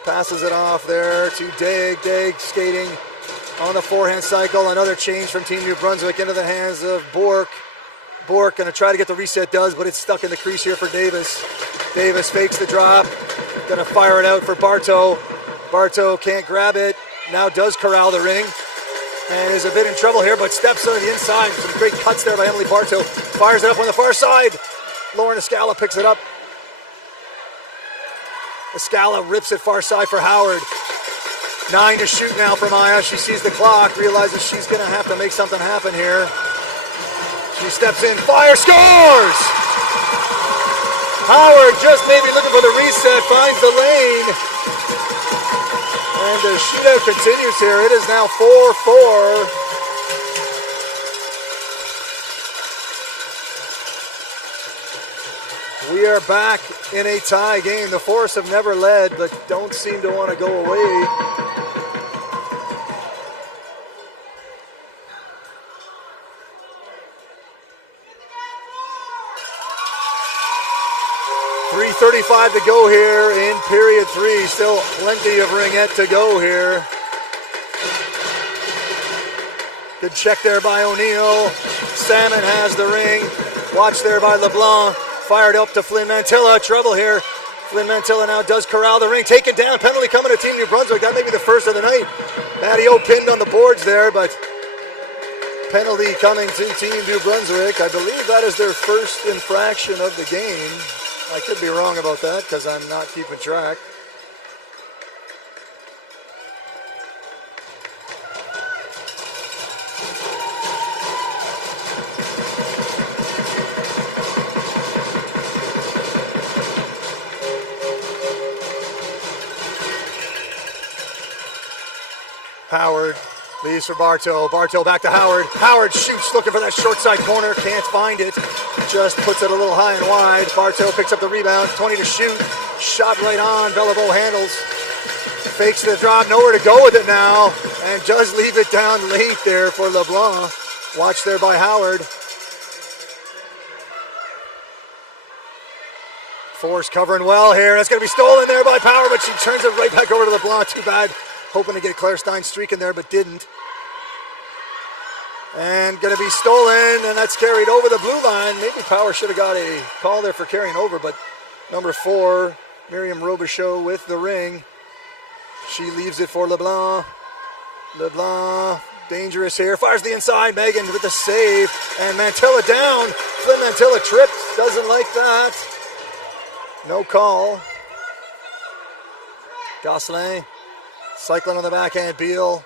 Passes it off there to Daig. Daig skating on the forehand cycle. Another change from Team-New-Brunswick into the hands of Bork. Bork going to try to get the reset, does, but it's stuck in the crease here for Davis. Davis fakes the drop. Going to fire it out for Bartow. Bartow can't grab it. Now does corral the ring. And is a bit in trouble here, but steps on the inside. Some great cuts there by Emily Bartow. Fires it up on the far side. Lauren Escala picks it up. Escala rips it far side for Howard. 9 to shoot now for Maya. She sees the clock, realizes she's going to have to make something happen here. She steps in, fire, scores! Howard just maybe looking for the reset, finds the lane. And the shootout continues here. It is now 4-4. We are back in a tie game. The Force have never led, but don't seem to want to go away. .3:35 to go here in period 3. Still plenty of ringette to go here. Good check there by O'Neill. Salmon has the ring. Watch there by LeBlanc. Fired up to Flynn Mantilla. Trouble here. Flynn Mantilla now does corral the ring. Taken down. Penalty coming to Team-New-Brunswick. That may be the first of the night. Matty O pinned on the boards there, but penalty coming to Team-New-Brunswick. I believe that is their first infraction of the game. I could be wrong about that because I'm not keeping track. Howard leaves for Bartow. Bartow back to Howard. Howard shoots, looking for that short side corner. Can't find it. Just puts it a little high and wide. Bartow picks up the rebound. 20 to shoot. Shot right on. Bellabo handles. Fakes the drop. Nowhere to go with it now. And does leave it down late there for LeBlanc. Watch there by Howard. Force covering well here. That's going to be stolen there by Power, but she turns it right back over to LeBlanc. Too bad. Hoping to get Claire Stein streaking there, but didn't. And going to be stolen, and that's carried over the blue line. Maybe Power should have got a call there for carrying over, but number 4, Miriam Robichaud with the ring. She leaves it for LeBlanc. LeBlanc, dangerous here. Fires the inside. Megan with the save. And Mantilla down. Flynn Mantilla tripped. Doesn't like that. No call. Gosselin. Cycling on the backhand, Beal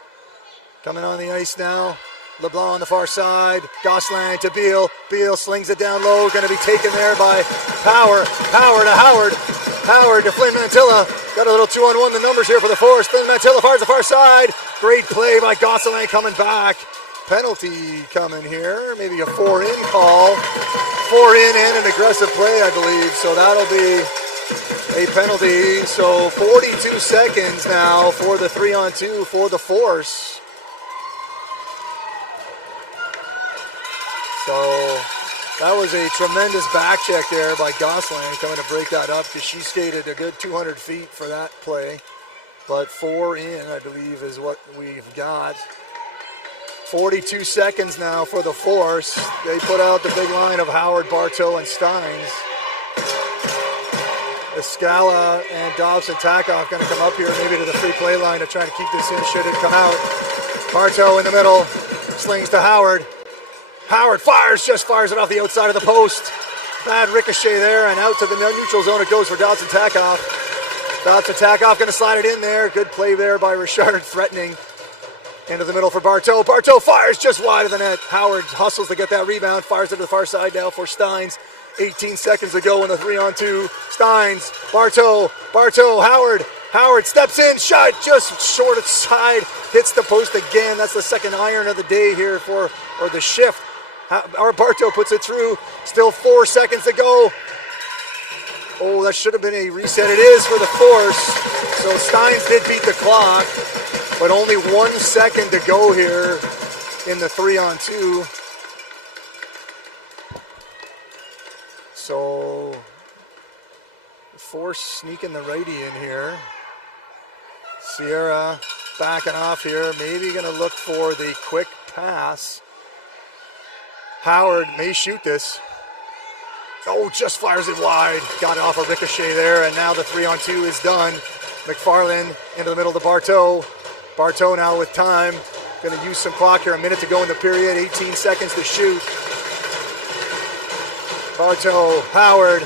coming on the ice now. LeBlanc on the far side. Gosselin to Beal. Beal slings it down low. Going to be taken there by Power. Power to Howard. Howard to Flynn Mantilla. Got a little 2-on-1. The numbers here for the Force. Flynn Mantilla fires the far side. Great play by Gosselin coming back. Penalty coming here. Maybe a 4-in call. 4-in and an aggressive play, I believe. So that'll be a penalty. So 42 seconds now for the 3-on-2 for the Force. So that was a tremendous back check there by Gosselin coming to break that up because she skated a good 200 feet for that play. But 4-in, I believe, is what we've got. 42 seconds now for the Force. They put out the big line of Howard, Bartow, and Steins. Escala and Dobson Takoff going to come up here maybe to the free play line to try to keep this in should it come out. Bartow in the middle, slings to Howard. Howard fires, just fires it off the outside of the post. Bad ricochet there, and out to the neutral zone it goes for Dobson Takoff. Dobson Takoff going to slide it in there. Good play there by Richard, threatening. Into the middle for Bartow. Bartow fires just wide of the net. Howard hustles to get that rebound, fires it to the far side now for Steins. 18 seconds to go in the 3-on-2. Steins, Bartow, Howard. Howard steps in, shot just short side, hits the post again. That's the second iron of the day here or the shift. Our Bartow puts it through. Still 4 seconds to go. Oh, that should have been a reset. It is for the Force. So Steins did beat the clock, but only 1 second to go here in the 3-on-2. So Force sneaking the righty in here. Sierra backing off here, maybe gonna look for the quick pass. Howard may shoot this. Oh, just fires it wide. Got it off a ricochet there, and now the 3-on-2 is done. McFarland into the middle to Bartow. Bartow now with time. Gonna use some clock here, a minute to go in the period, 18 seconds to shoot. Bartow, Howard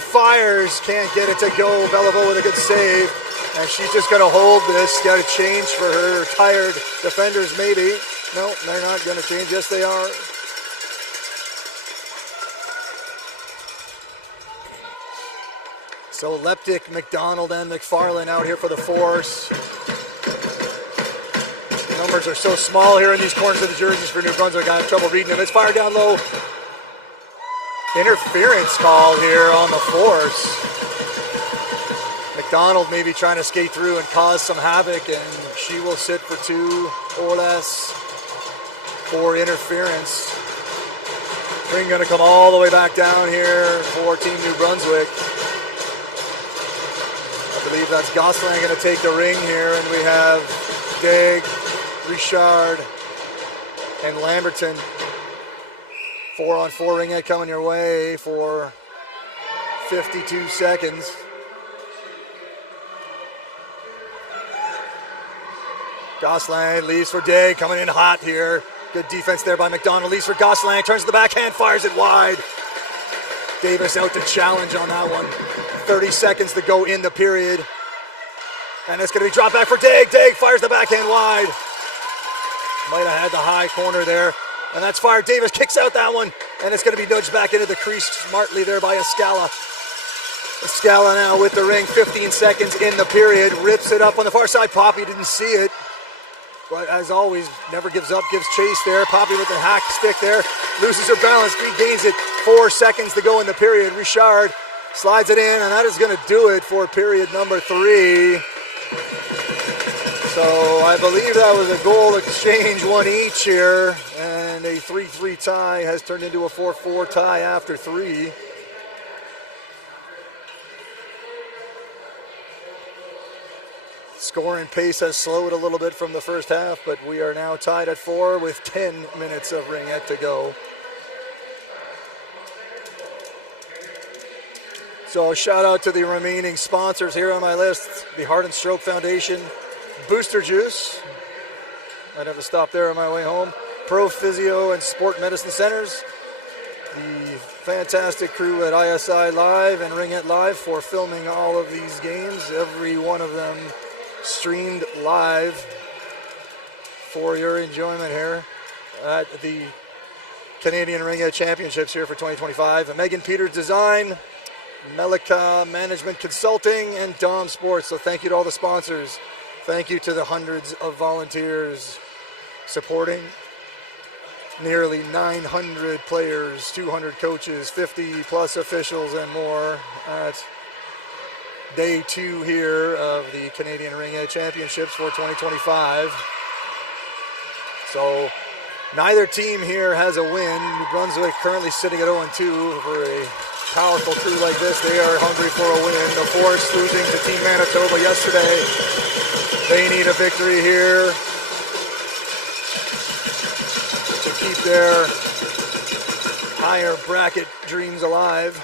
fires, can't get it to go. Belleville with a good save. And she's just gonna hold this, got a change for her tired defenders maybe. No, they're not gonna change, yes they are. So Leptic, McDonald, and McFarland out here for the Force. The numbers are so small here in these corners of the jerseys for New Brunswick. I have trouble reading them. It's fired down low. Interference call here on the Force. McDonald maybe trying to skate through and cause some havoc, and she will sit for 2 or less for interference. Ring gonna come all the way back down here for Team New Brunswick. I believe that's Gosselin going to take the ring here, and we have Degg, Richard, and Lamberton. 4-on-4 ringette coming your way for 52 seconds. Gosselin leaves for Degg, coming in hot here. Good defense there by McDonald. Leaves for Gosselin, turns to the backhand, fires it wide. Davis out to challenge on that one. 30 seconds to go in the period. And it's going to be dropped back for Degg. Degg fires the backhand wide. Might have had the high corner there. And that's fired. Davis kicks out that one. And it's going to be nudged back into the crease smartly there by Escala. Escala now with the ring. 15 seconds in the period. Rips it up on the far side. Poppy didn't see it. But as always, never gives up, gives chase there. Poppy with the hack stick there. Loses her balance, regains it. 4 seconds to go in the period. Richard slides it in, and that is going to do it for period number 3. So I believe that was a goal exchange, one each here. And a 3-3 tie has turned into a 4-4 tie after 3. Scoring pace has slowed a little bit from the first half, but we are now tied at 4 with 10 minutes of ringette to go. So shout out to the remaining sponsors here on my list. The Heart and Stroke Foundation, Booster Juice. I'd have to stop there on my way home. Pro Physio and Sport Medicine Centers. The fantastic crew at ISI Live and Ringette Live for filming all of these games. Every one of them streamed live for your enjoyment here at the Canadian Ringette Championships here for 2025. Megan Peters Design, Melika Management Consulting, and Dom Sports. So thank you to all the sponsors. Thank you to the hundreds of volunteers supporting nearly 900 players, 200 coaches, 50 plus officials, and more at day 2 here of the Canadian Ringette Championships for 2025. So neither team here has a win. New Brunswick currently sitting at 0-2. For a powerful crew like this, they are hungry for a win. The Force losing to Team Manitoba yesterday. They need a victory here to keep their higher bracket dreams alive.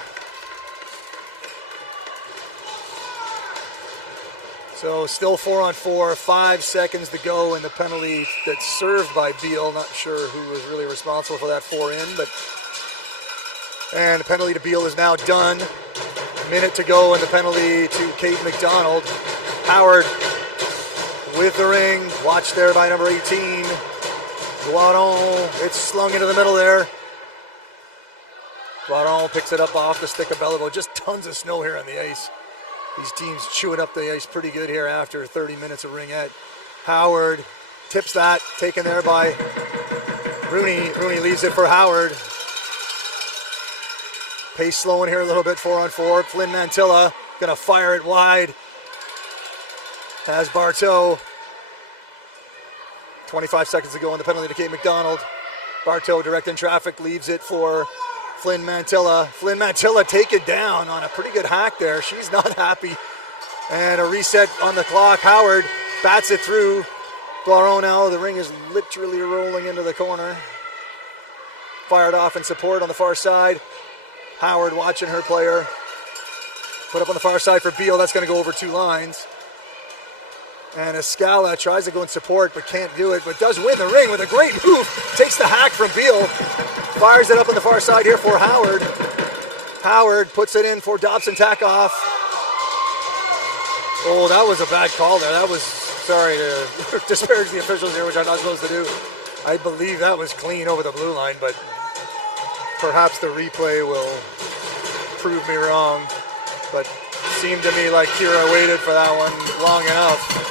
So still 4-on-4, 5 seconds to go, and the penalty that's served by Beal. Not sure who was really responsible for that 4-in, but and the penalty to Beal is now done. Minute to go, and the penalty to Kate McDonald. Howard with the ring, watched there by number 18. Guaron, it's slung into the middle there. Guaron picks it up off the stick of Belleville. Just tons of snow here on the ice. These teams chewing up the ice pretty good here after 30 minutes of ringette. Howard tips that, taken there by Rooney. Rooney leaves it for Howard. Pace slowing here a little bit, 4-on-4. Flynn Mantilla gonna fire it wide. Has Bartow. 25 seconds to go on the penalty to Kate McDonald. Bartow direct in traffic, leaves it for Flynn Mantilla. Flynn Mantilla taken down on a pretty good hack there. She's not happy. And a reset on the clock. Howard bats it through. Blaron now. The ring is literally rolling into the corner. Fired off in support on the far side. Howard watching her player. Put up on the far side for Beal. That's going to go over 2 lines. And Escala tries to go in support but can't do it, but does win the ring with a great move. Takes the hack from Beal. Fires it up on the far side here for Howard. Howard puts it in for Dobson Takeoff. Oh, that was a bad call there. That was, sorry to disparage the officials here, which I'm not supposed to do. I believe that was clean over the blue line, but perhaps the replay will prove me wrong. But seemed to me like Kira waited for that one long enough.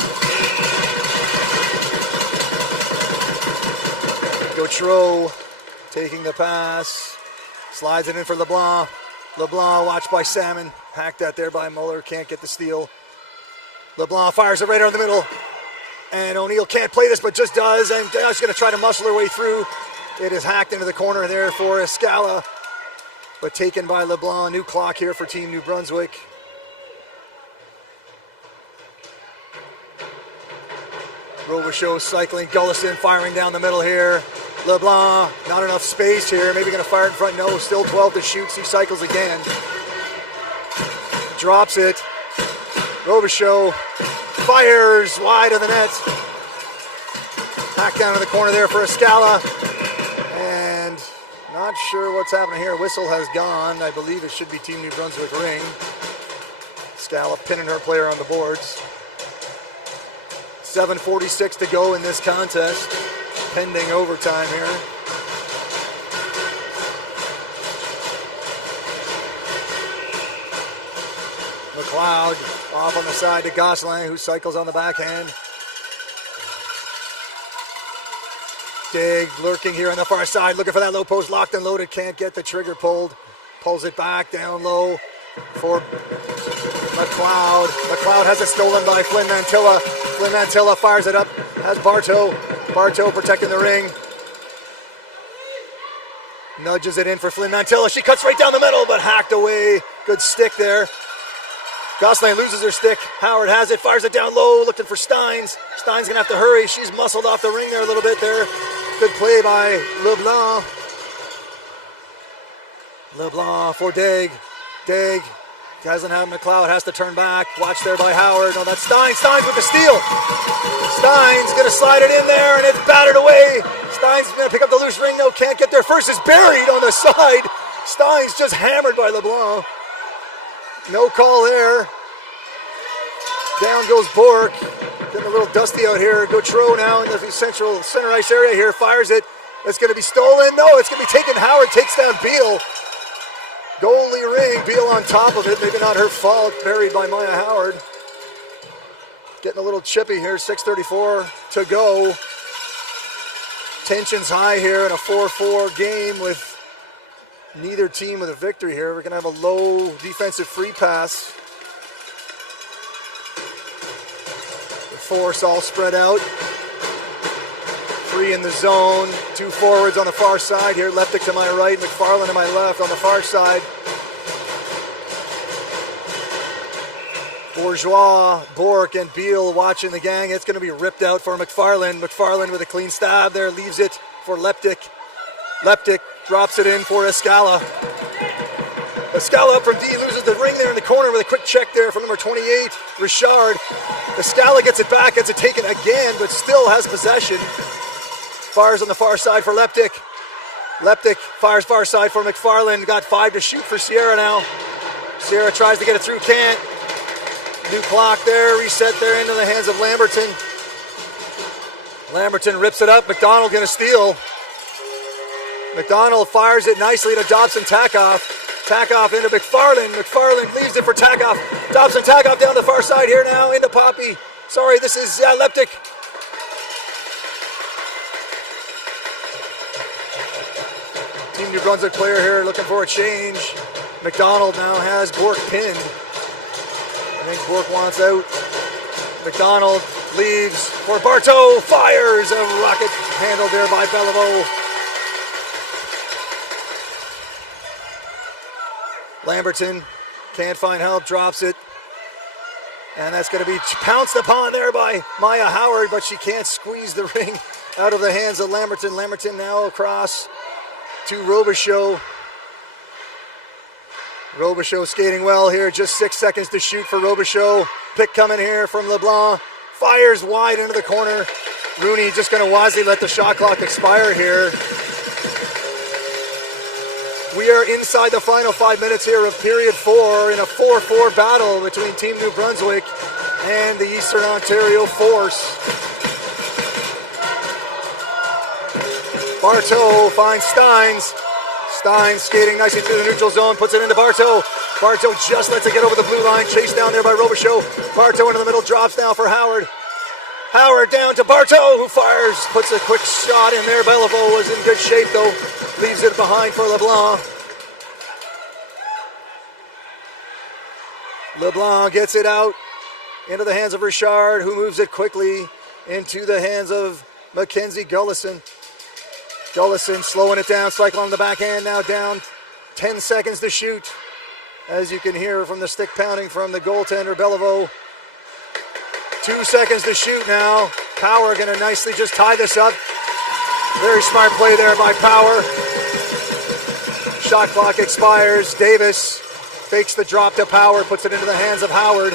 Gautreau taking the pass. Slides it in for LeBlanc. LeBlanc watched by Salmon. Hacked that there by Muller. Can't get the steal. LeBlanc fires it right down the middle. And O'Neill can't play this, but just does. And Dash going to try to muscle her way through. It is hacked into the corner there for Escala. But taken by LeBlanc. New clock here for Team New-Brunswick. Robichaud cycling. Gullison firing down the middle here. LeBlanc, not enough space here. Maybe going to fire in front. No, still 12 to shoot. She cycles again. Drops it. Robichaud fires wide of the net. Hack down in the corner there for Escala. And not sure what's happening here. Whistle has gone. I believe it should be Team New-Brunswick ring. Escala pinning her player on the boards. 7:46 to go in this contest. Pending overtime here. McLeod off on the side to Gosselin, who cycles on the backhand. Dig lurking here on the far side, looking for that low post, locked and loaded, can't get the trigger pulled. Pulls it back down low for McLeod. McLeod has it stolen by Flynn Mantilla. Flynn Mantilla fires it up, has Bartow. Bartow protecting the ring. Nudges it in for Flynn Mantilla. She cuts right down the middle, but hacked away. Good stick there. Gosselin loses her stick. Howard has it, fires it down low, looking for Steins. Steins gonna have to hurry. She's muscled off the ring there a little bit there. Good play by LeBlanc. LeBlanc for Dig. Dig doesn't have McLeod, has to turn back. Watch there by Howard. No, that's Steins. Steins with the steal. Steins gonna slide it in there, and it's battered away. Steins gonna pick up the loose ring. No, can't get there. First is buried on the side. Steins just hammered by LeBlanc. No call there. Down goes Bork. Getting a little dusty out here. Gautreau now in the central center ice area here. Fires it. It's going to be stolen. No, it's going to be taken. Howard takes down Beal. Goalie ring. Beal on top of it. Maybe not her fault. Buried by Maya Howard. Getting a little chippy here. 6:34 to go. Tension's high here in a 4-4 game with neither team with a victory here. We're going to have a low defensive free pass. The force all spread out. 3 in the zone. 2 forwards on the far side here. Leptic to my right, McFarland to my left on the far side. Bourgeois, Bork, and Beal watching the gang. It's going to be ripped out for McFarland. McFarland with a clean stab there. Leaves it for Leptic. Leptic drops it in for Escala. Escala up from D, loses the ring there in the corner with a quick check there from number 28, Richard. Escala gets it back, gets it taken again, but still has possession. Fires on the far side for Leptic. Leptic fires far side for McFarland. Got 5 to shoot for Sierra now. Sierra tries to get it through, can't. New clock there, reset there into the hands of Lamberton. Lamberton rips it up, McDonald gonna steal. McDonald fires it nicely to Dobson Takeoff. Takeoff into McFarland. McFarland leaves it for Takeoff. Dobson Takeoff down the far side here now into Poppy. Sorry, this is Leptic. Team New-Brunswick player here looking for a change. McDonald now has Bork pinned. I think Bork wants out. McDonald leaves for Bartow. Fires a rocket handled there by Bellevaux. Lamberton can't find help, drops it. And that's going to be pounced upon there by Maya Howard, but she can't squeeze the ring out of the hands of Lamberton. Lamberton now across to Robichaud. Robichaud skating well here, just 6 seconds to shoot for Robichaud. Pick coming here from LeBlanc. Fires wide into the corner. Rooney just going to wisely let the shot clock expire here. We are inside the final 5 minutes here of period 4 in a 4-4 battle between Team New Brunswick and the Eastern Ontario Force. Bartow finds Steins. Steins skating nicely through the neutral zone, puts it into Bartow. Bartow just lets it get over the blue line, chased down there by Robichaud. Bartow into the middle, drops down for Howard. Howard down to Bartow, who fires, puts a quick shot in there. Bellevaux was in good shape though, leaves it behind for LeBlanc. LeBlanc gets it out into the hands of Richard, who moves it quickly into the hands of Mackenzie Gullison. Gullison slowing it down, cycling on the backhand, now down 10 seconds to shoot. As you can hear from the stick pounding from the goaltender, Bellevaux. 2 seconds to shoot now. Power going to nicely just tie this up. Very smart play there by Power. Shot clock expires. Davis fakes the drop to Power, puts it into the hands of Howard.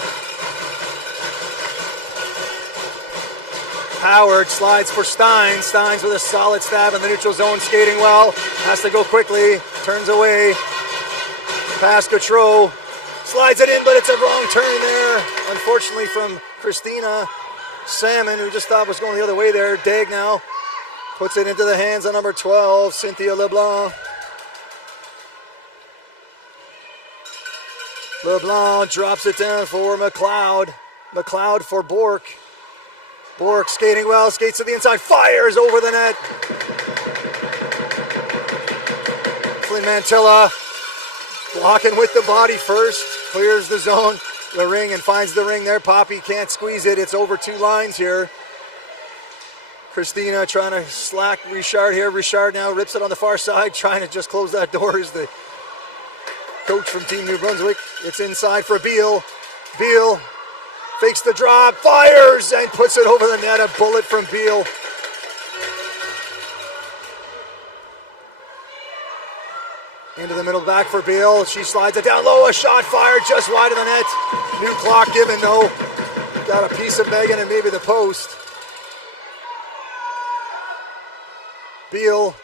Howard slides for Steins. Steins with a solid stab in the neutral zone, skating well. Has to go quickly, turns away. Past Gautreau. Slides it in, but it's a wrong turn there. Unfortunately from Christina Salmon, who just thought was going the other way there. Daigneault puts it into the hands of number 12, Cynthia LeBlanc. LeBlanc drops it down for McLeod. McLeod for Bork. Bork skating well, skates to the inside, fires over the net. Flynn Mantilla blocking with the body first, clears the zone, the ring, and finds the ring there. Poppy can't squeeze it. It's over 2 lines here. Christina trying to slack Richard here. Richard now rips it on the far side, trying to just close that door as the coach from Team New Brunswick. It's inside for Beal. Beal fakes the drop, fires, and puts it over the net. A bullet from Beal. Into the middle back for Beal. She slides it down low. A shot fired just wide of the net. New clock given though. Got a piece of Megan and maybe the post. Beal.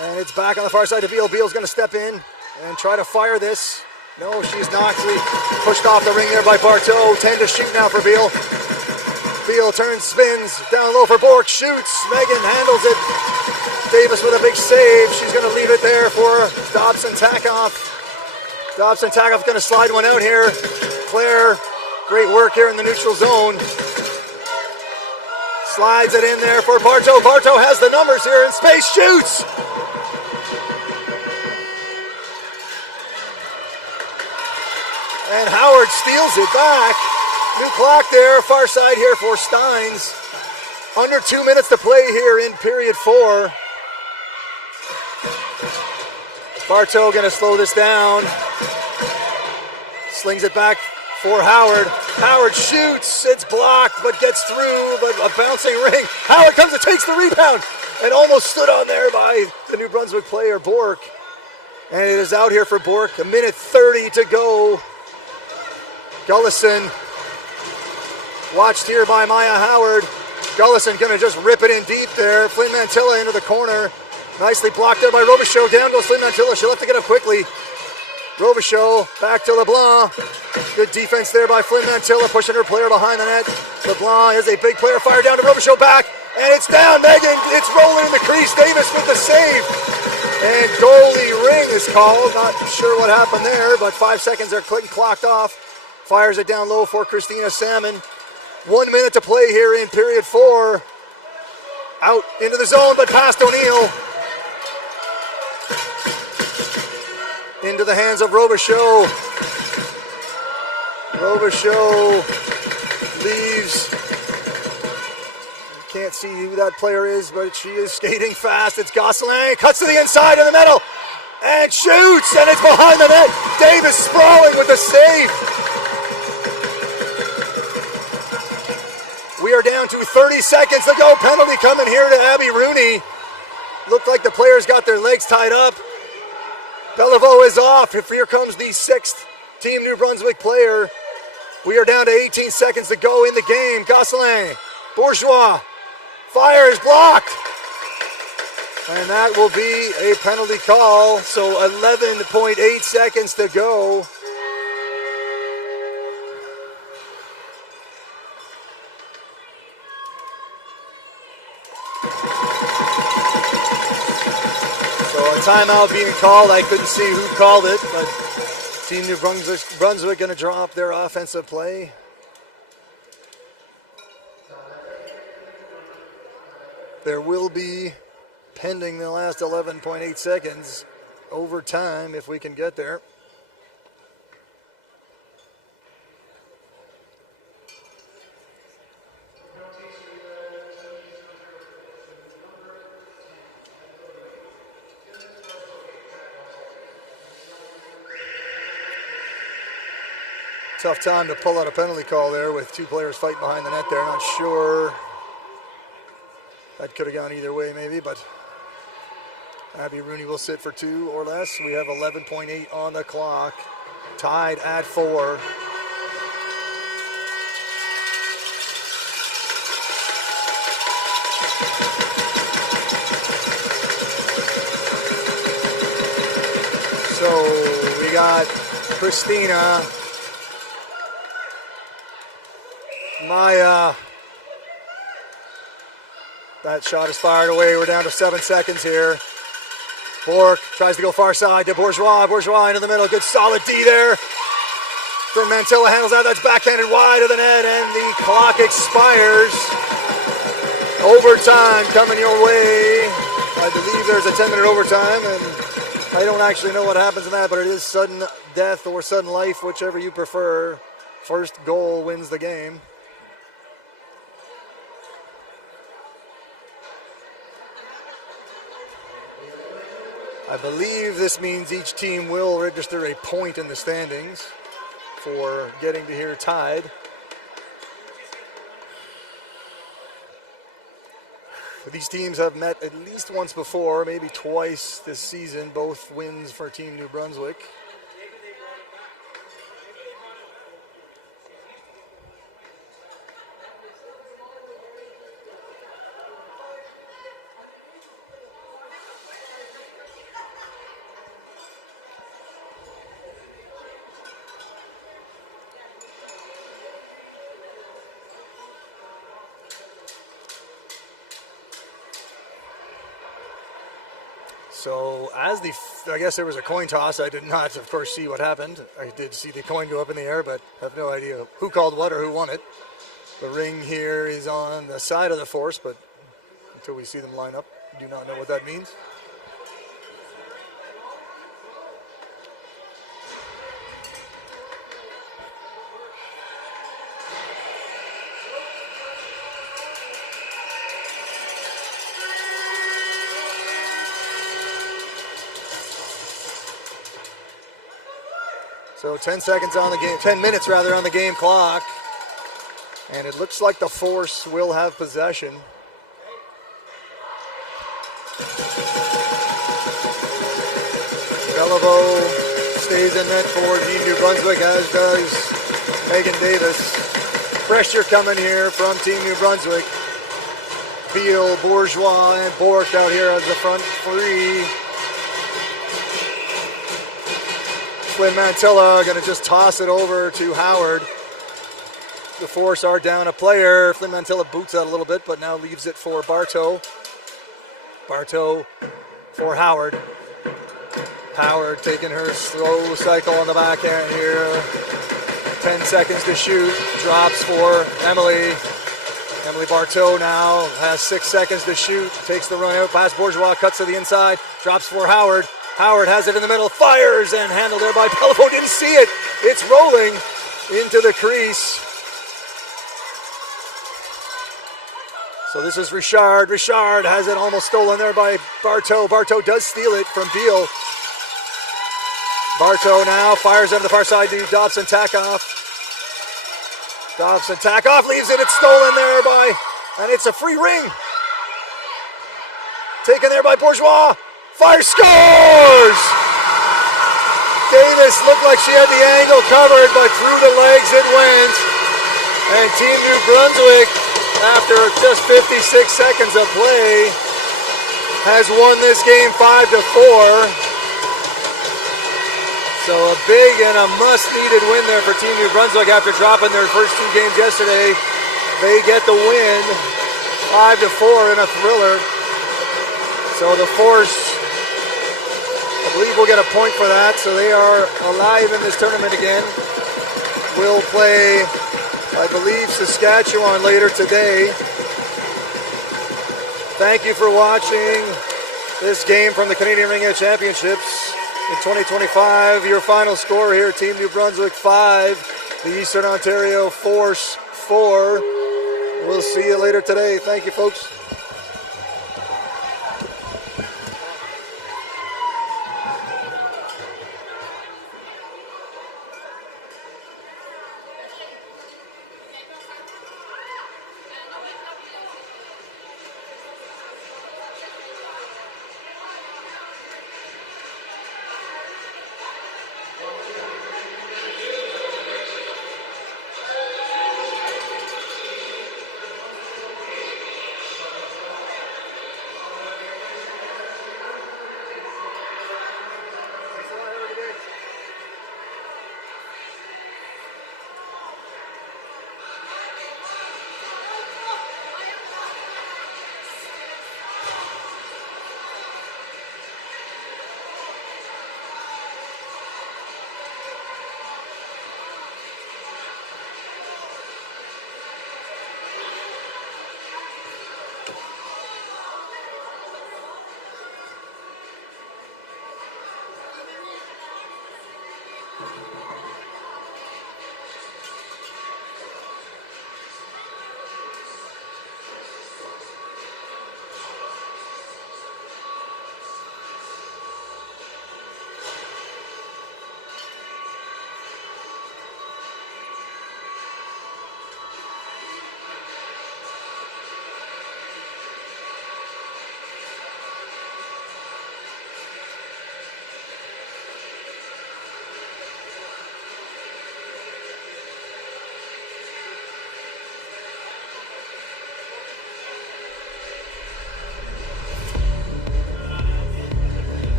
And it's back on the far side to Beal. Beal's going to step in and try to fire this. No, she's not. Pushed off the ring there by Bartow. 10 to shoot now for Beal. Beal turns, spins, down low for Bork, shoots. Megan handles it. Davis with a big save. She's going to leave it there for Dobson-Takoff. Dobson-Takoff going to slide one out here. Claire, great work here in the neutral zone. Slides it in there for Bartow. Bartow has the numbers here in space, shoots! And Howard steals it back. New clock there, far side here for Steins. Under 2 minutes to play here in period 4. Bartow going to slow this down. Slings it back for Howard. Howard shoots, it's blocked, but gets through, but a bouncing ring. Howard comes and takes the rebound, and almost stood on there by the New Brunswick player, Bork. And it is out here for Bork, 1:30 to go. Gullison, watched here by Maya Howard. Gullison gonna just rip it in deep there. Flynn Mantilla into the corner. Nicely blocked there by Robichaud. Down goes Flynn Mantilla, she'll have to get up quickly. Robichaud back to LeBlanc. Good defense there by Flynn Mantilla, pushing her player behind the net. LeBlanc is a big player, fire down to Robichaud back, and it's down, Megan, it's rolling in the crease. Davis with the save. And goalie ring is called. Not sure what happened there, but 5 seconds are clocked off. Fires it down low for Christina Salmon. 1 minute to play here in period 4. Out into the zone, but past O'Neill. Into the hands of Robichaud. Robichaud leaves. Can't see who that player is, but she is skating fast. It's Gosselin. Cuts to the inside in the middle. and shoots, and it's behind the net. Davis sprawling with the save. We are down to 30 seconds to go. Penalty coming here to Abby Rooney. Looked like the players got their legs tied up. Beliveau is off. Here comes the 6th Team New Brunswick player. We are down to 18 seconds to go in the game. Gosselin, Bourgeois, fires, blocked. And that will be a penalty call. So 11.8 seconds to go. So a timeout being called. I couldn't see who called it, but Team New Brunswick going to drop their offensive play. There will be, pending the last 11.8 seconds, overtime if we can get there. Tough time to pull out a penalty call there with 2 players fighting behind the net there. Not sure. That could have gone either way maybe, but Abby Rooney will sit for 2 or less. We have 11.8 on the clock. Tied at 4. So we got Christina, Maya. That shot is fired away. We're down to 7 seconds here. Bork tries to go far side to Bourgeois. Bourgeois into the middle. Good solid D there. From Mantilla handles that. That's backhanded wide of the net, and the clock expires. Overtime coming your way. I believe there's a 10-minute overtime, and I don't actually know what happens in that, but it is sudden death or sudden life, whichever you prefer. First goal wins the game. I believe this means each team will register a point in the standings for getting to here tied. These teams have met at least once before, maybe twice this season, both wins for Team New Brunswick. So I guess there was a coin toss. I did not, of course, see what happened. I did see the coin go up in the air, but have no idea who called what or who won it. The ring here is on the side of the force, but until we see them line up, do not know what that means. So 10 seconds on the game, 10 minutes rather on the game clock. And it looks like the Force will have possession. Beliveau stays in net for Team New Brunswick, as does Megan Davis. Pressure coming here from Team New Brunswick. Friel, Bourgeois, and Bork out here as the front three. Flynn Mantilla going to just toss it over to Howard. The Force are down a player. Flynn Mantilla boots out a little bit, but now leaves it for Bartow. Bartow for Howard. Howard taking her slow cycle on the backhand here. 10 seconds to shoot. Drops for Emily. Emily Bartow now has 6 seconds to shoot. Takes the run out past Bourgeois. Cuts to the inside. Drops for Howard. Howard has it in the middle. Fires and handled there by Beliveau. Didn't see it. It's rolling into the crease. So this is Richard. Richard has it almost stolen there by Bartow. Bartow does steal it from Beal. Bartow now fires on the far side to Dobson Takoff. Dobson Takoff leaves it. It's stolen there and it's a free ring. Taken there by Bourgeois. Fire, scores! Davis looked like she had the angle covered, but through the legs it went. And Team-New-Brunswick, after just 56 seconds of play, has won this game 5-4. So a big and a must-needed win there for Team-New-Brunswick after dropping their first 2 games yesterday. They get the win, 5-4 in a thriller. So the Force, I believe, will get a point for that. So they are alive in this tournament again. We'll play, I believe, Saskatchewan later today. Thank you for watching this game from the Canadian Ring Edge Championships in 2025. Your final score here, Team-New-Brunswick 5, the Eastern Ontario Force 4. We'll see you later today. Thank you, folks.